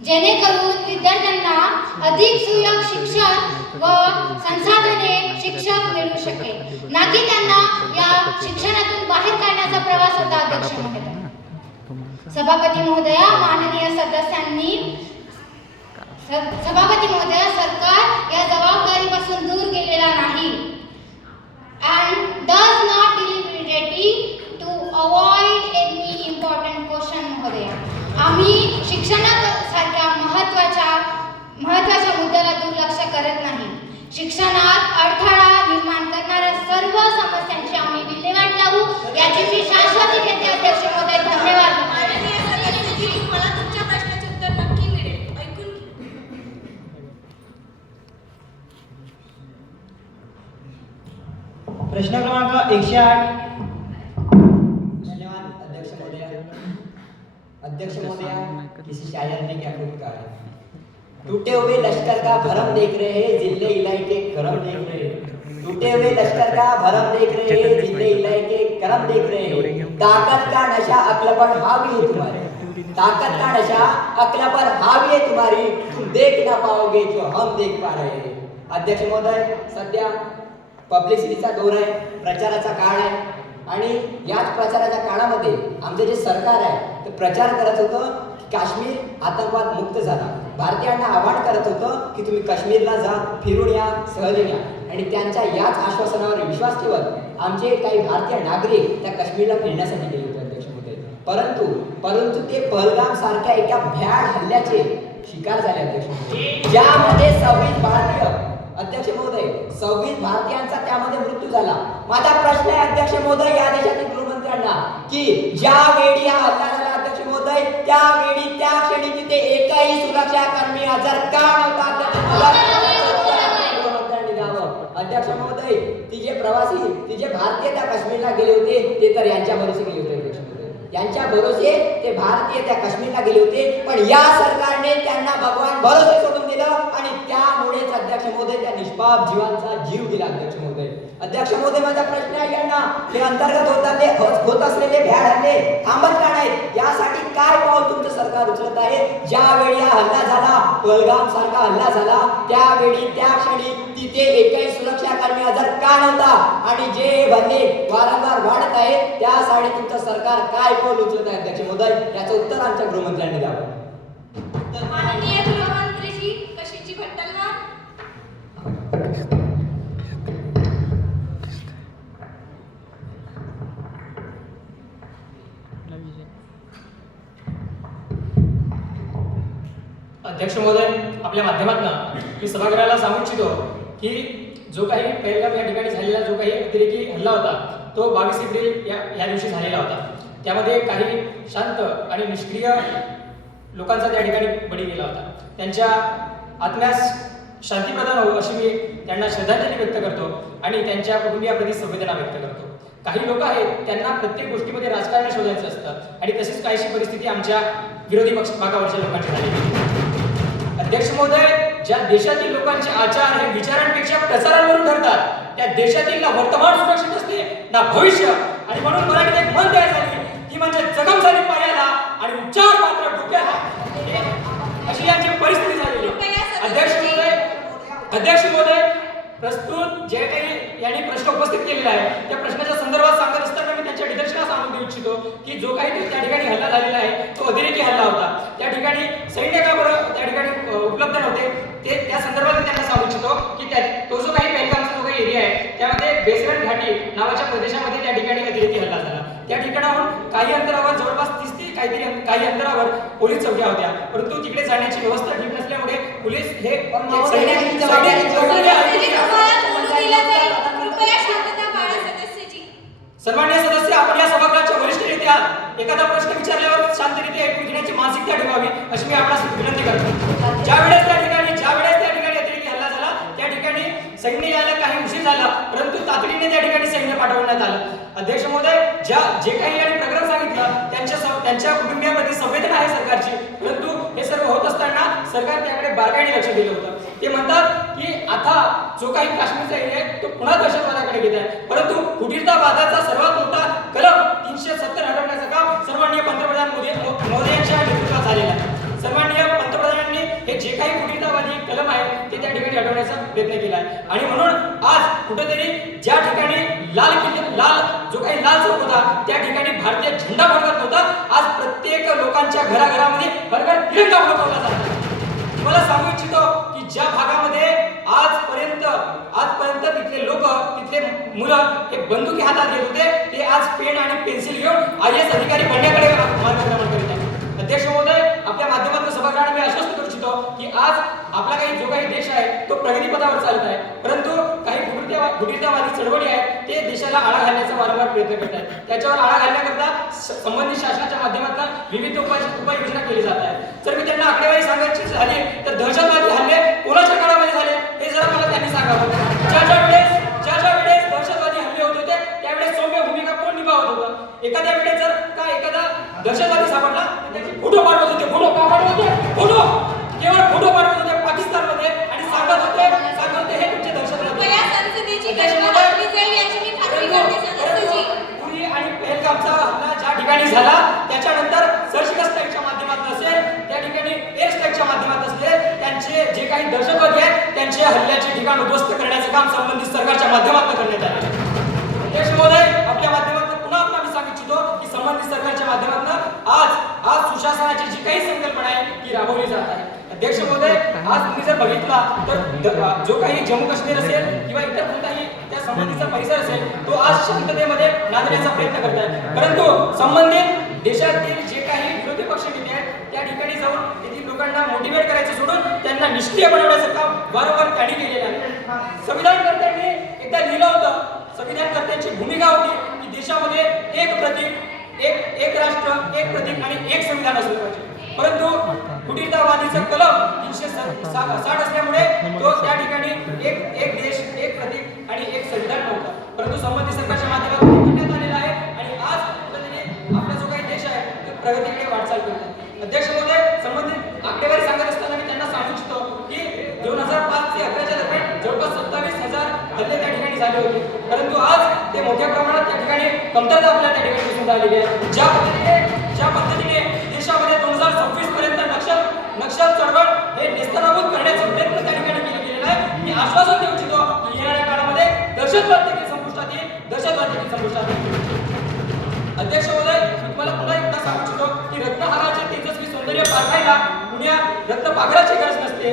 जेणेकरून विद्यार्थ्यांना अधिक सुयोग्य शिक्षण व संसाधने शिक्षक मिळू शकेल, ना की त्यांना या शिक्षणातून बाहेर काढण्याचा प्रवास होता. अध्यक्ष महोदय, सभापती महोदया, माननीय सदस्यांनी सरकार या जबाबदारीपासून दूर गेलेला नाही and does not deliberately to avoid any important question. महोदया, आम्ही शिक्षणासारख्या महत्त्वाच्या मुद्द्याला दुर्लक्ष करत नाही. शिक्षणात अडथळा निर्माण करणाऱ्या सर्व समस्यांची आम्ही विल्हेवाट लावू याची मी शाश्वती देते. अध्यक्ष महोदय, धन्यवाद. मला तुमच्या प्रश्नाचे उत्तर नक्की मिळेल. ऐकून घ्या. प्रश्न क्रमांक 108. धन्यवाद अध्यक्ष महोदया. अध्यक्ष महोदया, किसी शायर ने क्या खूब कहा है, टूटे हुए लश्कर का भरम देख रहे हैं, जिले इलाई के करम देख रहे हैं. टूटे हुए लश्कर का भरम देख रहे हैं, जिले इलाई के करम देख रहे हैं. ताकत का नशा अक्ल पर हावी है तुम्हारे, ताकत का नशा अक्ल पर हावी है तुम्हारी, तुम देख ना पाओगे जो हम देख पा रहे हैं. अध्यक्ष महोदय, सध्या पब्लिसिटीचा दौर आहे, प्रचाराचा काळ आहे आणि याच प्रचाराच्या काळामध्ये आमचे जे सरकार आहे ते प्रचार करत होतं की काश्मीर आतंकवाद मुक्त झाला. भारतीयांना आवाहन करत होतं की तुम्ही काश्मीरला जा, फिरून या, सहलीन या. आणि त्यांच्या याच आश्वासनावर विश्वास ठेवत आमचे काही भारतीय नागरिक त्या काश्मीरला फिरण्यासाठी गेले होते. अध्यक्ष महोदय, परंतु ते पहलगाम सारख्या एका भ्याड हल्ल्याचे शिकार झाले. अध्यक्ष महोदय, ज्यामध्ये 26 भारतीयांचा त्यामध्ये मृत्यू झाला. माझा प्रश्न आहे अध्यक्ष महोदय या देशातील गृहमंत्र्यांना की ज्या वेळी हा हल्ला झाला अध्यक्ष महोदय, त्यावेळी त्या क्षणी तिथे एकही सुरक्षा कर्मी हजर का नव्हता. गृहमंत्र्यांनी द्यावं. अध्यक्ष महोदय, ती जे भारतीय त्या काश्मीरला गेले होते ते तर यांच्या भरोसे गेले होते. अध्यक्ष महोदय, यांच्या भरोसे ते भारतीय त्या काश्मीरला गेले होते, पण या सरकारने त्यांना भगवान भरोसे सोडून दिलं आणि त्यामुळेच अध्यक्ष महोदय त्या निष्पाप जीवांचा जीव दिला. अध्यक्ष महोदय, माझा प्रश्न आहे यांना हे अंतर्गत होत असलेले भ्याड हल्ले थांबत का नाहीत? यासाठी काय पाऊल तुमचं सरकार उचलत आहे? ज्यावेळी हा हल्ला झाला, पहलगाम सारखा हल्ला झाला, त्यावेळी त्या क्षणी तिथे एकही सुरक्षा कर्मी हजर का नव्हता? आणि जे हल्ले वारंवार वाढत आहेत त्यासाठी तुमचं सरकार काय पाऊल उचलत आहे? अध्यक्ष महोदय, याचं उत्तर आमच्या गृहमंत्र्यांनी द्यावं. माननीय गृहमंत्रीजी, कशीची घटना? अध्यक्ष महोदय, आपल्या माध्यमातून मी सभागृहाला सांगू इच्छितो की जो काही पहलगाम या ठिकाणी झालेला जो काही अतिरेकी हल्ला होता तो 22 एप्रिल या दिवशी झालेला होता. त्यामध्ये काही शांत आणि निष्क्रिय लोकांचा त्या ठिकाणी बळी गेला होता. त्यांच्या आत्म्यास शांती प्रदान हो अशी मी त्यांना श्रद्धांजली व्यक्त करतो आणि त्यांच्या कुटुंबियाप्रती संवेदना व्यक्त करतो. काही लोक आहेत त्यांना प्रत्येक गोष्टीमध्ये राजकारण शोधायचं असतं आणि तशीच काहीशी परिस्थिती आमच्या विरोधी पक्ष भागावरच्या लोकांची झाली. अध्यक्ष महोदय, ज्या देशातील लोकांचे आचार हे विचारांपेक्षा प्रचारांवरून ठरतात त्या देशातील ना वर्तमान सुरक्षित असते ना भविष्य. आणि म्हणून मराठीत एक म्हण तयार झाली ती म्हणजे जखम झाली पायाला आणि उच्चार मात्र डोक्याला. अशी यांची परिस्थिती झालेली. अध्यक्ष महोदय, प्रस्तुत जे काही यांनी प्रश्न उपस्थित केलेला आहे त्या प्रश्नाच्या संदर्भात सांगत असताना मी त्यांच्या निदर्शनास आणून देऊ इच्छितो की जो काही त्या ठिकाणी हल्ला झालेला आहे तो अतिरेकी हल्ला होता. त्या ठिकाणी सैन्य का बरं त्या ठिकाणी उपलब्ध नव्हते ते त्या संदर्भात मी त्यांना सांगू इच्छितो की तो जो काही पहलगामचा जो काही एरिया आहे त्यामध्ये बेसरन घाटी नावाच्या प्रदेशामध्ये त्या ठिकाणी अतिरेकी हल्ला झाला. त्या ठिकाणाहून काही अंतरावर जवळपास 30 ते काही अंतरावर पोलीस चौक्या होत्या, परंतु तिकडे जाण्याची व्यवस्था ठीक नसल्यामुळे पोलीस हे सन्माननीय सदस्य, आपण या सभागृहाचे वरिष्ठ नेते आहात. एखादा प्रश्न विचारल्यावर शांतरित्या ऐकून घेण्याची मानसिकता ठेवावी अशी मी आपणास विनंती करतो. ज्यावेळेस त्या ठिकाणी अतिरेकी हल्ला झाला त्या ठिकाणी सैन्य यायला काही उशीर झाला, परंतु तातडीने त्या ठिकाणी सैन्य पाठवण्यात आलं. अध्यक्ष महोदय, जे काही यांनी प्रकरण सांगितलं त्यांच्या कुटुंबियांप्रती संवेदना आहे सरकारची, परंतु हे सर्व होत असताना सरकार त्याकडे बारकाईने लक्ष दिलं होतं. ते म्हणतात की आता जो काही काश्मीरचा एरिया आहे तो पुन्हा दहशतवादाकडे घेत आहे, परंतु फुटीरतावादाचा सर्वात मोठा कलम 370 हटवण्याचं काम सन्माननीय पंतप्रधान मोदी यांच्या नेतृत्वात झालेला आहे. सन्माननीय पंतप्रधानांनी हे जे काही फुटीरतावादी कलम आहे ते त्या ठिकाणी हटवण्याचा प्रयत्न केला आहे. आणि म्हणून आज कुठेतरी ज्या ठिकाणी जो काही लाल चौक होता त्या ठिकाणी भारतीय झेंडा फडकत होता, आज प्रत्येक लोकांच्या घराघरामध्ये भरभर तिरंगा फडकवला जातो. मला सांगू इच्छितो की ज्या भागामध्ये आजपर्यंत तिथले लोक तिथले मुलं हे बंदुकी हातात घेत होते ते आज पेन आणि पेन्सिल घेऊन IAS अधिकारी बनण्याकडे मार्गक्रमण करीत आहेत. अध्यक्ष महोदय, आपल्या माध्यमातून सभागृहाला मी आश्वस्त करू इच्छितो की आज आपला जो काही देश आहे तो प्रगतीपथावर चालत आहे, परंतु काही फुटीरतावादी चळवळी आहेत ते देशाला आळा घालण्याचा वारंवार प्रयत्न करत आहेत. त्याच्यावर आळा घालण्याकरता संबंधित शासनाच्या माध्यमातून विविध उपाययोजना केली जात आहेत. जर मी त्यांना आकडेवारी सांगायची झाली तर दहशतवादी हल्ले कोणाच्या काळामध्ये झाले हे जरा मला त्यांनी सांगावं. ज्या वेळेस दहशतवादी हल्ले होत होते त्यावेळेस सौम्य भूमिका कोण निभावत होतं? एखाद्या वेळेस जर का एखादा दहशतवादी सापडला त्याचे फोटो पाठवत होते. फोटो का पाठवत होते? केवळ फोटो पाठवत होते पाकिस्तानमध्ये आणि सांगत होते हे तुमचे दहशतवादी. पुरी आणि पहलगामचा हल्ला ज्या ठिकाणी झाला त्याच्यानंतर सर्जिकल स्ट्राईकच्या माध्यमातून असेल त्या ठिकाणी एअर स्ट्राईकच्या माध्यमातून असेल त्यांचे जे काही दहशतवादी आहेत त्यांचे हल्ल्याचे ठिकाण उद्ध्वस्त करण्याचे काम संबंधित सरकारच्या माध्यमातून करण्यात आले. अध्यक्ष महोदय, आपल्या माध्यमातून पुन्हा मी सांगू इच्छितो की संबंधित सरकारच्या माध्यमातून आज सुशासनाची जी काही संकल्पना आहे ती राबवली जात आहे. अध्यक्ष महोदय, आज तुम्ही जर बघितला तर जो काही जम्मू काश्मीर असेल किंवा इतर कोणताही त्या संबंधीचा परिसर असेल तो आज शांततेमध्ये नांदण्याचा प्रयत्न करत आहे, परंतु संबंधित देशातील जे काही विरोधी पक्ष नेते आहेत त्या ठिकाणी जाऊन तेथील लोकांना मोटिवेट करायचं सोडून त्यांना निष्क्रिय बनवण्याचं काम वारंवार त्यांनी केलेलं आहे. संविधानकर्त्यांनी एकदा लिहिलं होतं, संविधानकर्त्यांची भूमिका होती की देशामध्ये एक प्रतीक, एक राष्ट्र, एक प्रतीक आणि एक संविधान असलं पाहिजे, परंतु फुटीरतावादीचा कलम 360 असल्यामुळे तो त्या ठिकाणी एक देश, एक प्रतीक आणि एक संविधान नव्हता, परंतु संबंधित सरकारच्या माध्यमातून करण्यात आलेला आहे आणि आज कुठेतरी आपला जो काही देश आहे तो प्रगतीकडे वाटचाल करत आहे. अध्यक्ष महोदय, संबंधित आकडेवारी सांगत असताना मी त्यांना सांगू इच्छितो की 2005 ते 11च्या दरम्यान जवळपास 27,000 हल्ले त्या ठिकाणी झाले होते, परंतु आज ते मोठ्या प्रमाणात त्या ठिकाणी कमतरता आपल्या त्या ठिकाणी दिसून आलेली आहे. ज्या पद्धतीने देशामध्ये 2026 पर्यंत नक्षल चळवळ हे नेस्तनाबूत करण्याचा प्रयत्न त्या ठिकाणी केलेला आहे. मी आश्वासन देऊ इच्छितो की येणाऱ्या काळामध्ये दहशतवाद देखील संपुष्टात येईल. अध्यक्ष महोदय, मी तुम्हाला पुन्हा एकदा सांगू इच्छितो की रत्नहाराचे तेजस्वी सौंदर्य पाहायला पुण्या रत्नपाघराची गरज नसते,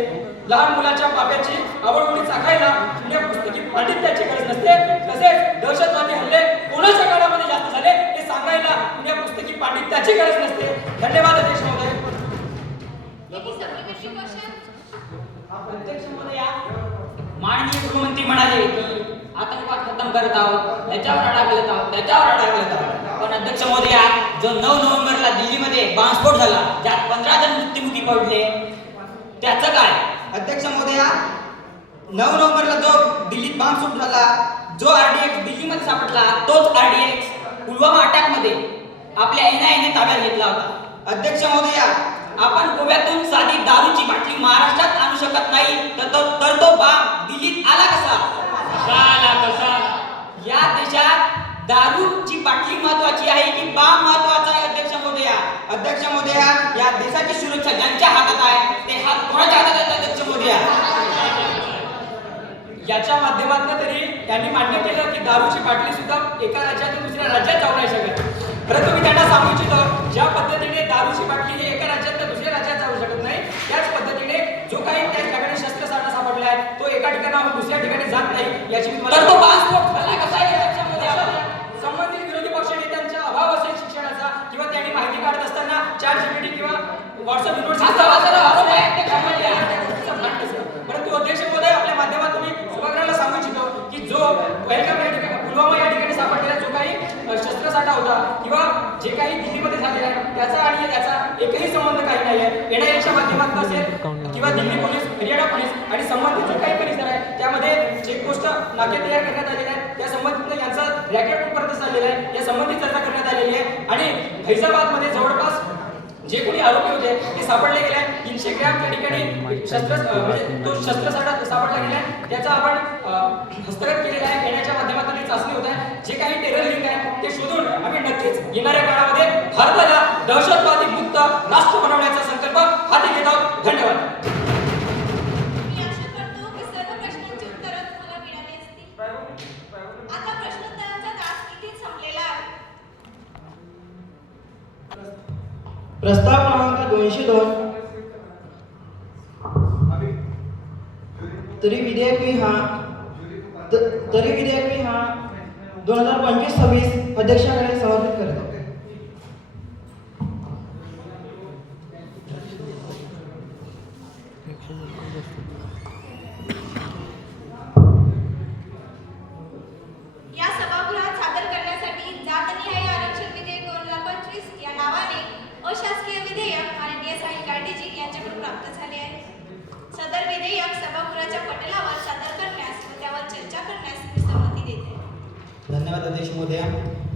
लहान मुलाच्या पाप्याची आवडवडी चाखायला पुण्या पुस्तकी पांडित्याची गरज नसते, तसेच दहशतवादी हल्ले कोणाच्या काळामध्ये जास्त झाले हे सांगायला पुण्या पुस्तकी पांडित्याची गरज नसते. धन्यवाद अध्यक्ष महोदय. अध्यक्ष महोदय, माननीय गृहमंत्री म्हणाले की आतंकवाद खतम करत आहोत, त्याच्यावर आळा घालत आहोत, पण अध्यक्ष महोदय, जो 9 नोव्हेंबरला दिल्लीमध्ये बॉम्बस्फोट झाला ज्यात 15 जण मृत्युमुखी पडले त्याचं काय? अध्यक्ष महोदया, 9 नोव्हेंबरला जो दिल्लीत बॉम्ब सुट झाला, जो आरडीएक्स दिल्लीमध्ये सापडला, तोच आरडीएक्स पुलवामा अटॅकमध्ये आपल्या एनआयएने ताब्यात घेतला होता. अध्यक्ष महोदया, आपण गोव्यातून साधी दारूची बाटली महाराष्ट्रात आणू शकत नाही, तर तो बॉम्ब दिल्लीत आला कसा? या देशात दारूची बाटली महत्वाची आहे की बॉम्ब महत्वाचा आहे? अध्यक्ष महोदया, अध्यक्ष महोदया, या देशाची सुरक्षा ज्यांच्या हातात आहे ते हात कोणाच्या हातात आहेत? अध्यक्ष महोदया, याच्या माध्यमातून तरी त्यांनी मान्य केलं की दारूची बाटली सुद्धा एका राज्यातून दुसऱ्या राज्यात जाऊ नाही शकत. परंतु मी त्यांना सांगू इच्छितो, ज्या पद्धतीने दारूची बाटली ही एका राज्यात दुसऱ्या राज्यात जाऊ शकत नाही, त्याच पद्धतीने जो काही त्या ठिकाणी शस्त्रसाठा सापडला आहे तो एका ठिकाणाहून दुसऱ्या ठिकाणी जात नाही. याची मी तर तो पासपोर्ट झाला कसा आहे? अध्यक्ष महोदया, संबंधित विरोधी पक्ष नेत्यांचा अभाव असेल शिक्षणाचा, किंवा त्यांनी माहिती काढत असताना ChatGPT किंवा व्हॉट्सअप परंतु अध्यक्ष महोदय, आपल्या माध्यमातून मी सभागृहाला सांगू इच्छितो की जो पहलगाम या ठिकाणी पुलवामा या ठिकाणी सापडलेला जो काही शस्त्रसाठा होता किंवा जे काही दिल्लीमध्ये झालेला आहे त्याचा आणि याचा एकही संबंध काही नाही आहे. एनआयएच्या माध्यमातून असेल किंवा दिल्ली पोलीस, हरियाणा पोलीस आणि संबंधित जो काही परिसर आहे त्यामध्ये चेकपोस्ट नाके तयार करण्यात आलेले आहेत. त्या संबंधित यांचा रॅकेट कुठपर्यंत चाललेला आहे या संबंधित चर्चा करण्यात आलेली आहे. आणि फैजाबादमध्ये जवळपास जे कोणी आरोपी होते ते सापडले गेले आहे. 300 ग्रॅम त्या ठिकाणी म्हणजे तो शस्त्रसाठा सापडला गेला आहे, त्याचा आपण हस्तगत केलेला आहे. येण्याच्या माध्यमातून ही चाचणी होत आहे. जे काही टेरर लिंक आहे ते शोधून आम्ही नक्कीच येणाऱ्या काळामध्ये भारताला दहशतवादी मुक्त राष्ट्र बनवण्याचा संकल्प हाती घेत आहोत. धन्यवाद. मी आशा करतो की सर्व प्रश्नांची उत्तरं तुम्हाला मिळाली असतील. आता प्रश्नोत्तरांचा तास इथेच संपलेला आहे. प्रस्ताव क्रमांक 202. तरी विधेयक मी हा 2025-26 अध्यक्षाकडे समर्पित करतो. या सभागृहात सादर करण्यासाठी जातनिहाय आरक्षण विधेयक 2025 या नावाने अशासकीय विधेयक माननीय साहिल गांधीजी यांच्याकडून प्राप्त झाले आहे. सदर विधेयक सभागृहाच्या पटलावर सादर करण्यास व त्यावर चर्चा करण्यास मी संमती देते. धन्यवाद अध्यक्ष महोदया.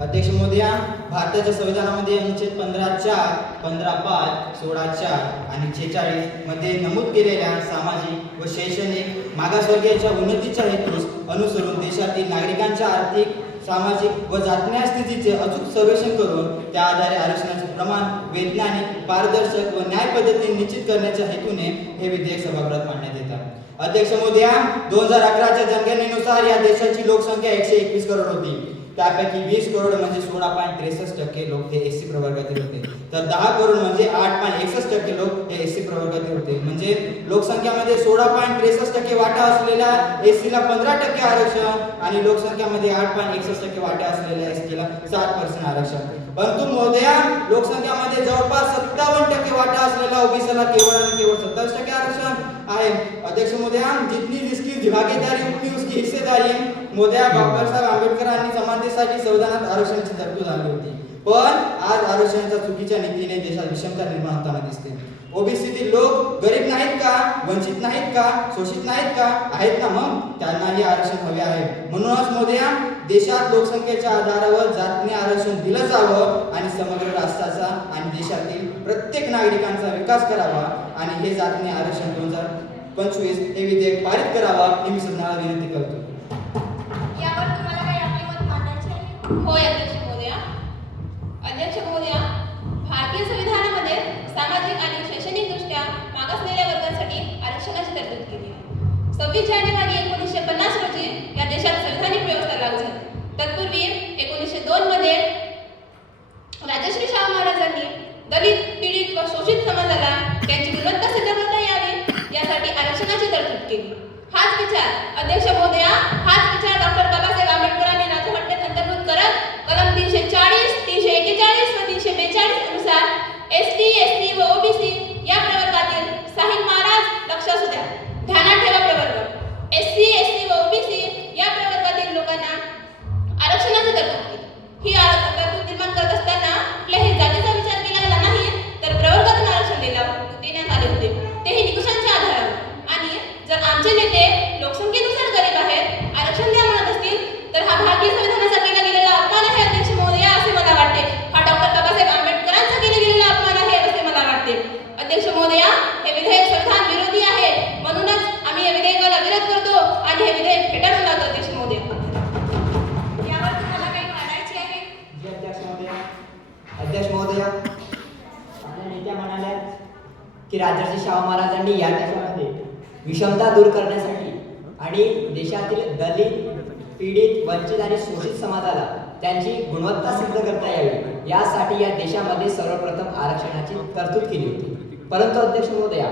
अध्यक्ष महोदया, भारताच्या संविधानामध्ये अनुच्छेद 15(4), 15(5), 16(4) आणि 46 मध्ये नमूद केलेल्या सामाजिक व शैक्षणिक मागासवर्गीयांच्या उन्नतीच्या हेतूस अनुसरून देशातील नागरिकांच्या आर्थिक, सामाजिक व जातनीय स्थितीचे अचूक सर्वेक्षण करून त्या आधारे आरक्षणाचे प्रमाण वैज्ञानिक, पारदर्शक व न्याय पद्धतीने निश्चित करण्याच्या हेतूने हे विधेयक सभागृहात मांडण्यात येतात. अध्यक्ष महोदया, 2011च्या जनगणनेनुसार या देशाची लोकसंख्या 121 करोड होती. त्यापैकी 20 करोड म्हणजे 16.63% लोक हे एससी प्रवर्गातील होते, तर 10 करोड म्हणजे 8.61% लोक हे एससी प्रवर्गातील होते. म्हणजे लोकसंख्यामध्ये 16.63% वाटा असलेल्या एससीला 15% आरक्षण आणि लोकसंख्यामध्ये 8.61% वाटा असलेल्या एसटीला 7% आरक्षण. परंतु महोदया, लोकसंख्यामध्ये जवळपास 57% वाटा असलेल्या ओबीसीला केवळ आणि केवळ 27% आरक्षण आहे. अध्यक्ष महोदया, जितनी जिसकी भागीदारी उतनी उसकी हिस्सेदारी. महोदया, बाबासाहेब आंबेडकरांनी समानतेसाठी संविधानात आरक्षणाची तरतूद आणली होती, पण आज आरक्षणाच्या चुकीच्या नीतीने देशात विषमता निर्माण होताना दिसते. ओबीसीतील लोक गरीब नाहीत का, वंचित नाहीत का, शोषित नाहीत का? आहेत ना, मग त्यांनाही आरक्षण हवे आहे. म्हणूनच महोदया, देशात लोकसंख्येच्या आधारावर जातीने आरक्षण दिलं जावं आणि समग्र राष्ट्राचा आणि देशातील प्रत्येक नागरिकांचा विकास करावा आणि हे जातीने आरक्षण 2025 हे विधेयक पारित करावा हे मी सदनाला विनंती करतो. यावर तुम्हाला काही आपले मत मांडायचे आहे? होय अध्यक्ष महोदया. अध्यक्ष महोदया, भारतीय संविधानामध्ये सामाजिक आणि शैक्षणिक दृष्ट्या मागासलेल्या वर्गांसाठी आरक्षणाची तरतूद केली आहे. 26 जानेवारी 1950 रोजी या देशात संवैधानिक व्यवस्था लागू झाली. तत्पूर्वी 1902 मध्ये राजश्री शाहू महाराजांनी दलित, पीडित व शोषित समाजाला त्यांची गुणवत्ता सिद्ध करता यावी यासाठी आरक्षणाची तरतूद केली. हाच विचार अध्यक्ष महोदया, हाच विचार डॉक्टर बाबासाहेब आंबेडकरांनी राज्यघटनेत अंतर्भूत करत कलम 340, 341 व 342 अनुसार एसटी, एसटी व ओबीसी या प्रवर्गातील साहिल महाराज, लक्ष असू द्या, ध्यानात ठेवा प्रवर्ग, एससी, एसटी व ओबीसी या प्रवर्गातील लोकांना आरक्षणाची तरतूद केली. ही तरतूद निर्माण करत असताना कुठल्याही जातीचा विचार केला गेला नाही, तर प्रवर्गातून आरक्षण देण्यात आले होते, तेही निकषांच्या आधारावर. आणि महाराजांनी या देशामध्ये विषमता दूर करण्यासाठी आणि देशातील दलित, पीडित, वंचित आणि शोषित समाजाला त्यांची गुणवत्ता सिद्ध करता यावी यासाठी या देशामध्ये सर्वप्रथम आरक्षणाची तरतूद केली होती. परंतु अध्यक्ष महोदया,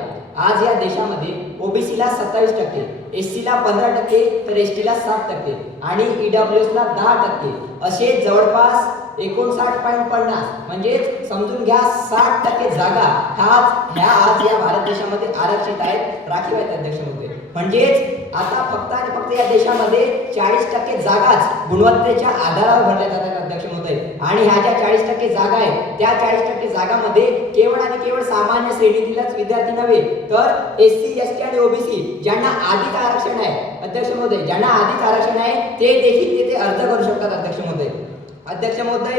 आज या देशामध्ये ओबीसीला 27%, एससीला 15%, तर एसटीला 7% आणि ईडब्ल्यूएसला 10% असे जवळपास 59.50 म्हणजे समजून घ्या 60% जागा ह्या आज या भारत देशामध्ये आरक्षित आहेत, राखीव आहेत अध्यक्ष महोदय. म्हणजेच आता फक्त आणि फक्त या देशामध्ये 40% जागाच गुणवत्तेच्या आधारावर भरल्या जातात अध्यक्ष महोदय. आणि ह्या ज्या 40% जागा आहेत त्या 40% जागांमध्ये केवळ आणि केवळ सामान्य श्रेणीतीलच विद्यार्थी नव्हे तर एससी, एसटी आणि ओबीसी ज्यांना आधीच आरक्षण आहे अध्यक्ष महोदय, ज्यांना आधीच आरक्षण आहे ते देखील तिथे अर्ज करू शकतात अध्यक्ष महोदय. अध्यक्ष महोदय,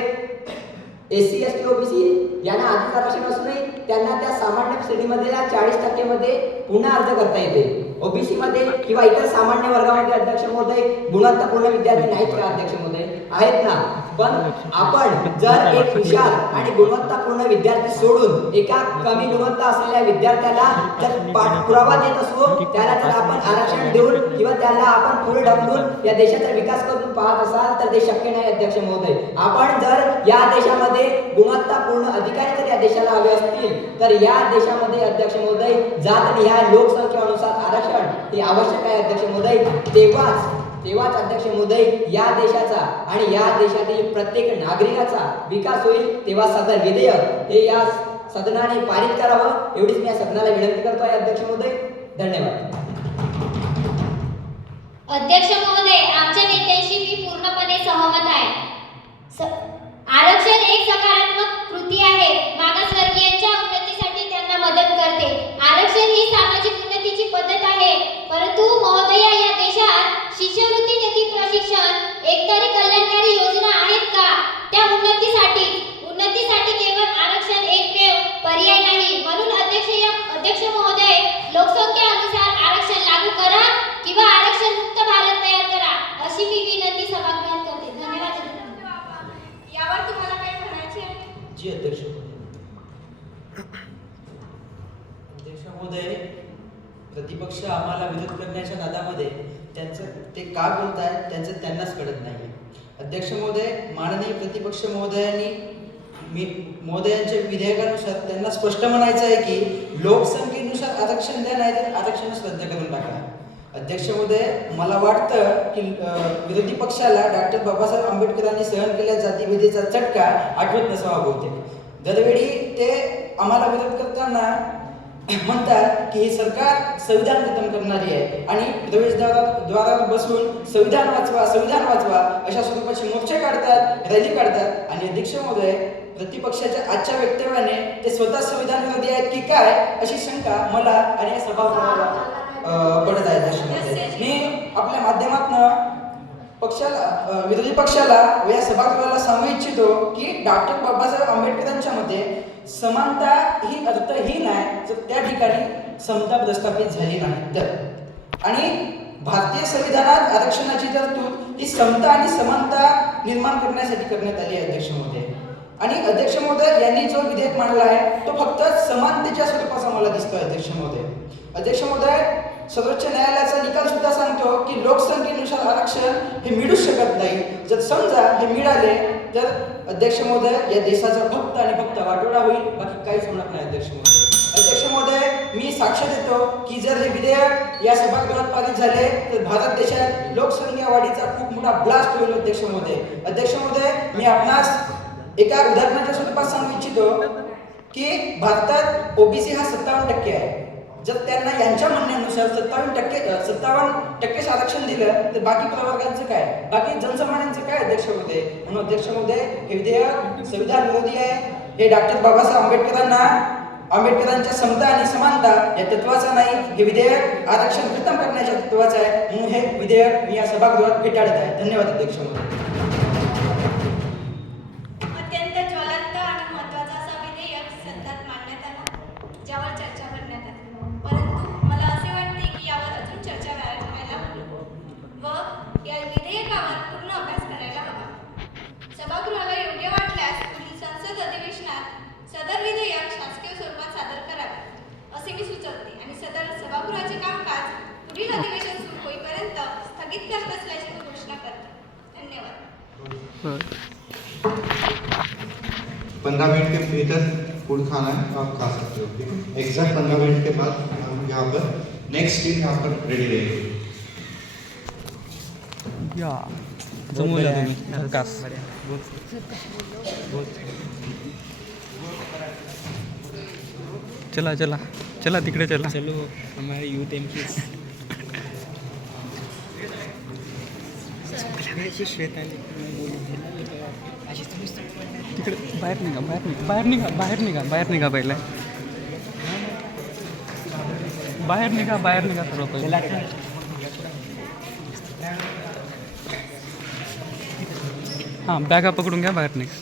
एससी, एसटी, ओबीसी यांना आधीच आरक्षण असूनही त्यांना त्या सामान्य श्रेणीमधल्या 40% मध्ये पुन्हा अर्ज करता येते. ओबीसी मध्ये किंवा इतर सामान्य वर्गामध्ये अध्यक्ष महोदय गुणवत्तापूर्ण विद्यार्थी नाहीत का अध्यक्ष महोदय? आहेत ना. पण आपण जर एक हुशार आणि गुणवत्तापूर्ण विद्यार्थी सोडून एका कमी गुणवत्ता असलेल्या विद्यार्थ्याला जर पाठपुरावा देत असो, त्याला जर आपण आरक्षण देऊन किंवा त्याला आपण पुढे ढकलून या देशाचा विकास करून पाहत असाल तर ते शक्य नाही अध्यक्ष महोदय. आपण जर या देशामध्ये गुणवत्तापूर्ण अधिकारी जर या देशाला हवे असतील तर या देशामध्ये अध्यक्ष महोदय जातनिहाय लोकसंख्येनुसार आरक्षण हे आवश्यक आहे अध्यक्ष महोदय. तेव्हाच अध्यक्ष महोदय या देशाचा आणि या देशातील प्रत्येक नागरिकाचा विकास होईल. तेव्हा सदर विधेयक हे या सदनाने पारित करावं एवढीच मी या सदनाला विनंती करतो आहे अध्यक्ष महोदय. धन्यवाद. अध्यक्ष महोदय, आमच्या नेत्यांशी मी पूर्णपणे सहमत आहे. आरक्षण एक सकारात्मक कृती आहे. मागासवर्गीयांच्या उन्नतीसाठी त्यांना मदत करते. आरक्षण ही सामाजिक उन्नतीची पद्धत आहे. परंतु महोदया, या देशात शिष्यवृत्ती निधी, प्रशिक्षण, एकतरी कल्याणकारी योजना आहेत का? त्या उन्नतीसाठी केवळ आरक्षण एकमेव पर्याय नाही. म्हणून अध्यक्ष महोदय, लोकसंख्येनुसार आरक्षण लागू करा किंवा आरक्षण मुक्त भारत तयार करा अशी मी विनंती सभागृहात करते. धन्यवाद. यावर तुम्हाला काय म्हणायचे आहे? जी अध्यक्ष महोदय, प्रतिपक्ष आम्हाला विरोध करण्याच्या नादामध्ये त्यांचं ते का बोलत आहेत त्यांचं त्यांनाच कळत नाही. अध्यक्ष महोदय, माननीय प्रतिपक्ष महोदयांच्या विधेयकानुसार त्यांना स्पष्ट म्हणायचं आहे की लोकसंख्येनुसार आरक्षण द्या, नाही तर आरक्षणच रद्द करून टाका. अध्यक्ष महोदय, मला वाटतं की विरोधी पक्षाला डॉक्टर बाबासाहेब आंबेडकरांनी सहन केलेल्या जातीभेदीचा चटका आठवत नसावा बहुतेक. दरवेळी ते आम्हाला विरोध करताना म्हणतात की हे सरकार संविधान खतम करणारी आहे आणि प्रवेशद्वारावर बसून संविधान वाचवा अशा स्वरूपाचे मोर्चे काढतात, रॅली काढतात. आणि अध्यक्ष महोदय, प्रतिपक्षाच्या आजच्या वक्तव्याने ते स्वतः संविधान विरोधी आहेत की काय अशी शंका मला आणि या सभागृहाला पडत आहे. अध्यक्ष महोदय, मी आपल्या माध्यमातून विरोधी पक्षाला व या सभागृहाला सांगू इच्छितो की डॉक्टर बाबासाहेब आंबेडकरांच्या मते समानता ही अर्थहीन आहे जर त्या ठिकाणी समता प्रस्थापित झाली नाही तर. आणि भारतीय संविधानात आरक्षणाची तरतूद ही समता आणि समानता निर्माण करण्यासाठी करण्यात आली आहे अध्यक्ष महोदय. आणि अध्यक्ष महोदय यांनी जो विधेयक मांडला आहे तो फक्त समानतेच्या स्वरूपाचा मला दिसतोय अध्यक्ष महोदय. अध्यक्ष महोदय, सर्वोच्च न्यायालयाचा निकाल सुद्धा सांगतो की लोकसंख्येनुसार आरक्षण हे मिळूच शकत नाही. जर समजा हे मिळाले तर अध्यक्ष महोदय या देशाचा फक्त आणि फक्त वाटोळा होईल, बाकी काहीच होणार नाही अध्यक्ष महोदय. अध्यक्ष महोदय, मी साक्ष देतो की जर हे विधेयक या सभागृहात पारित झाले तर भारत देशात लोकसंख्या वाढीचा खूप मोठा ब्लास्ट होईल अध्यक्ष महोदय. अध्यक्ष महोदय, मी आपणास एका उदाहरणाच्या स्वरूपात सांगू इच्छितो की भारतात ओबीसी हा 57% आहे. जर त्यांना यांच्या म्हणण्यानुसार 57% आरक्षण दिलं तर बाकी प्रवर्गांचं काय, बाकी जनसामान्यांचं काय अध्यक्ष महोदय? म्हणून अध्यक्ष महोदय, हे विधेयक संविधान विरोधी आहे. हे डॉक्टर बाबासाहेब आंबेडकरांच्या समता आणि समानता या तत्वाचा नाही, हे विधेयक आरक्षण खतम करण्याच्या तत्वाचं आहे. म्हणून हे विधेयक मी या सभागृहात फेटाळत आहे. धन्यवाद अध्यक्ष महोदय. अत्यंत ज्वलंत आणि महत्त्वाचा असा विधेयक सदनात मांडण्यात आला, ज्यावर चर्चा करण्यात आली. परंतु मला असे वाटते की यावर अजून चर्चा व्हायला हवी व या विधेयकावर पूर्ण अभ्यास करायला हवा. सभागृहाला योग्य वाटल्यास पुढील संसद अधिवेशनात सदर विधेयक शासकीय स्वरूपात सादर करावे असे मी सुचवते. पुढील अधिवेशन सुरू होईपर्यंत स्थगित करत असल्याची घोषणा करते. धन्यवाद. 15 मिनट के भीतर फूड खाना है, आप खा सकते हो, ठीक है? एग्जैक्ट 15 मिनट के बाद हम यहाँ पर नेक्स्ट टीम यहाँ पर रेडी रहेगी. जमवलं तुम्ही कास चला चला चला तिकडे चला. चलो हमारे यूथ एम तिकडे बाहेर निघा बाहेर निघा बाहेर निघा बाहेर निघा पहिले बाहेर निघा सर्व पहिले. हां बॅगा पकडून घ्या बाहेर निघा.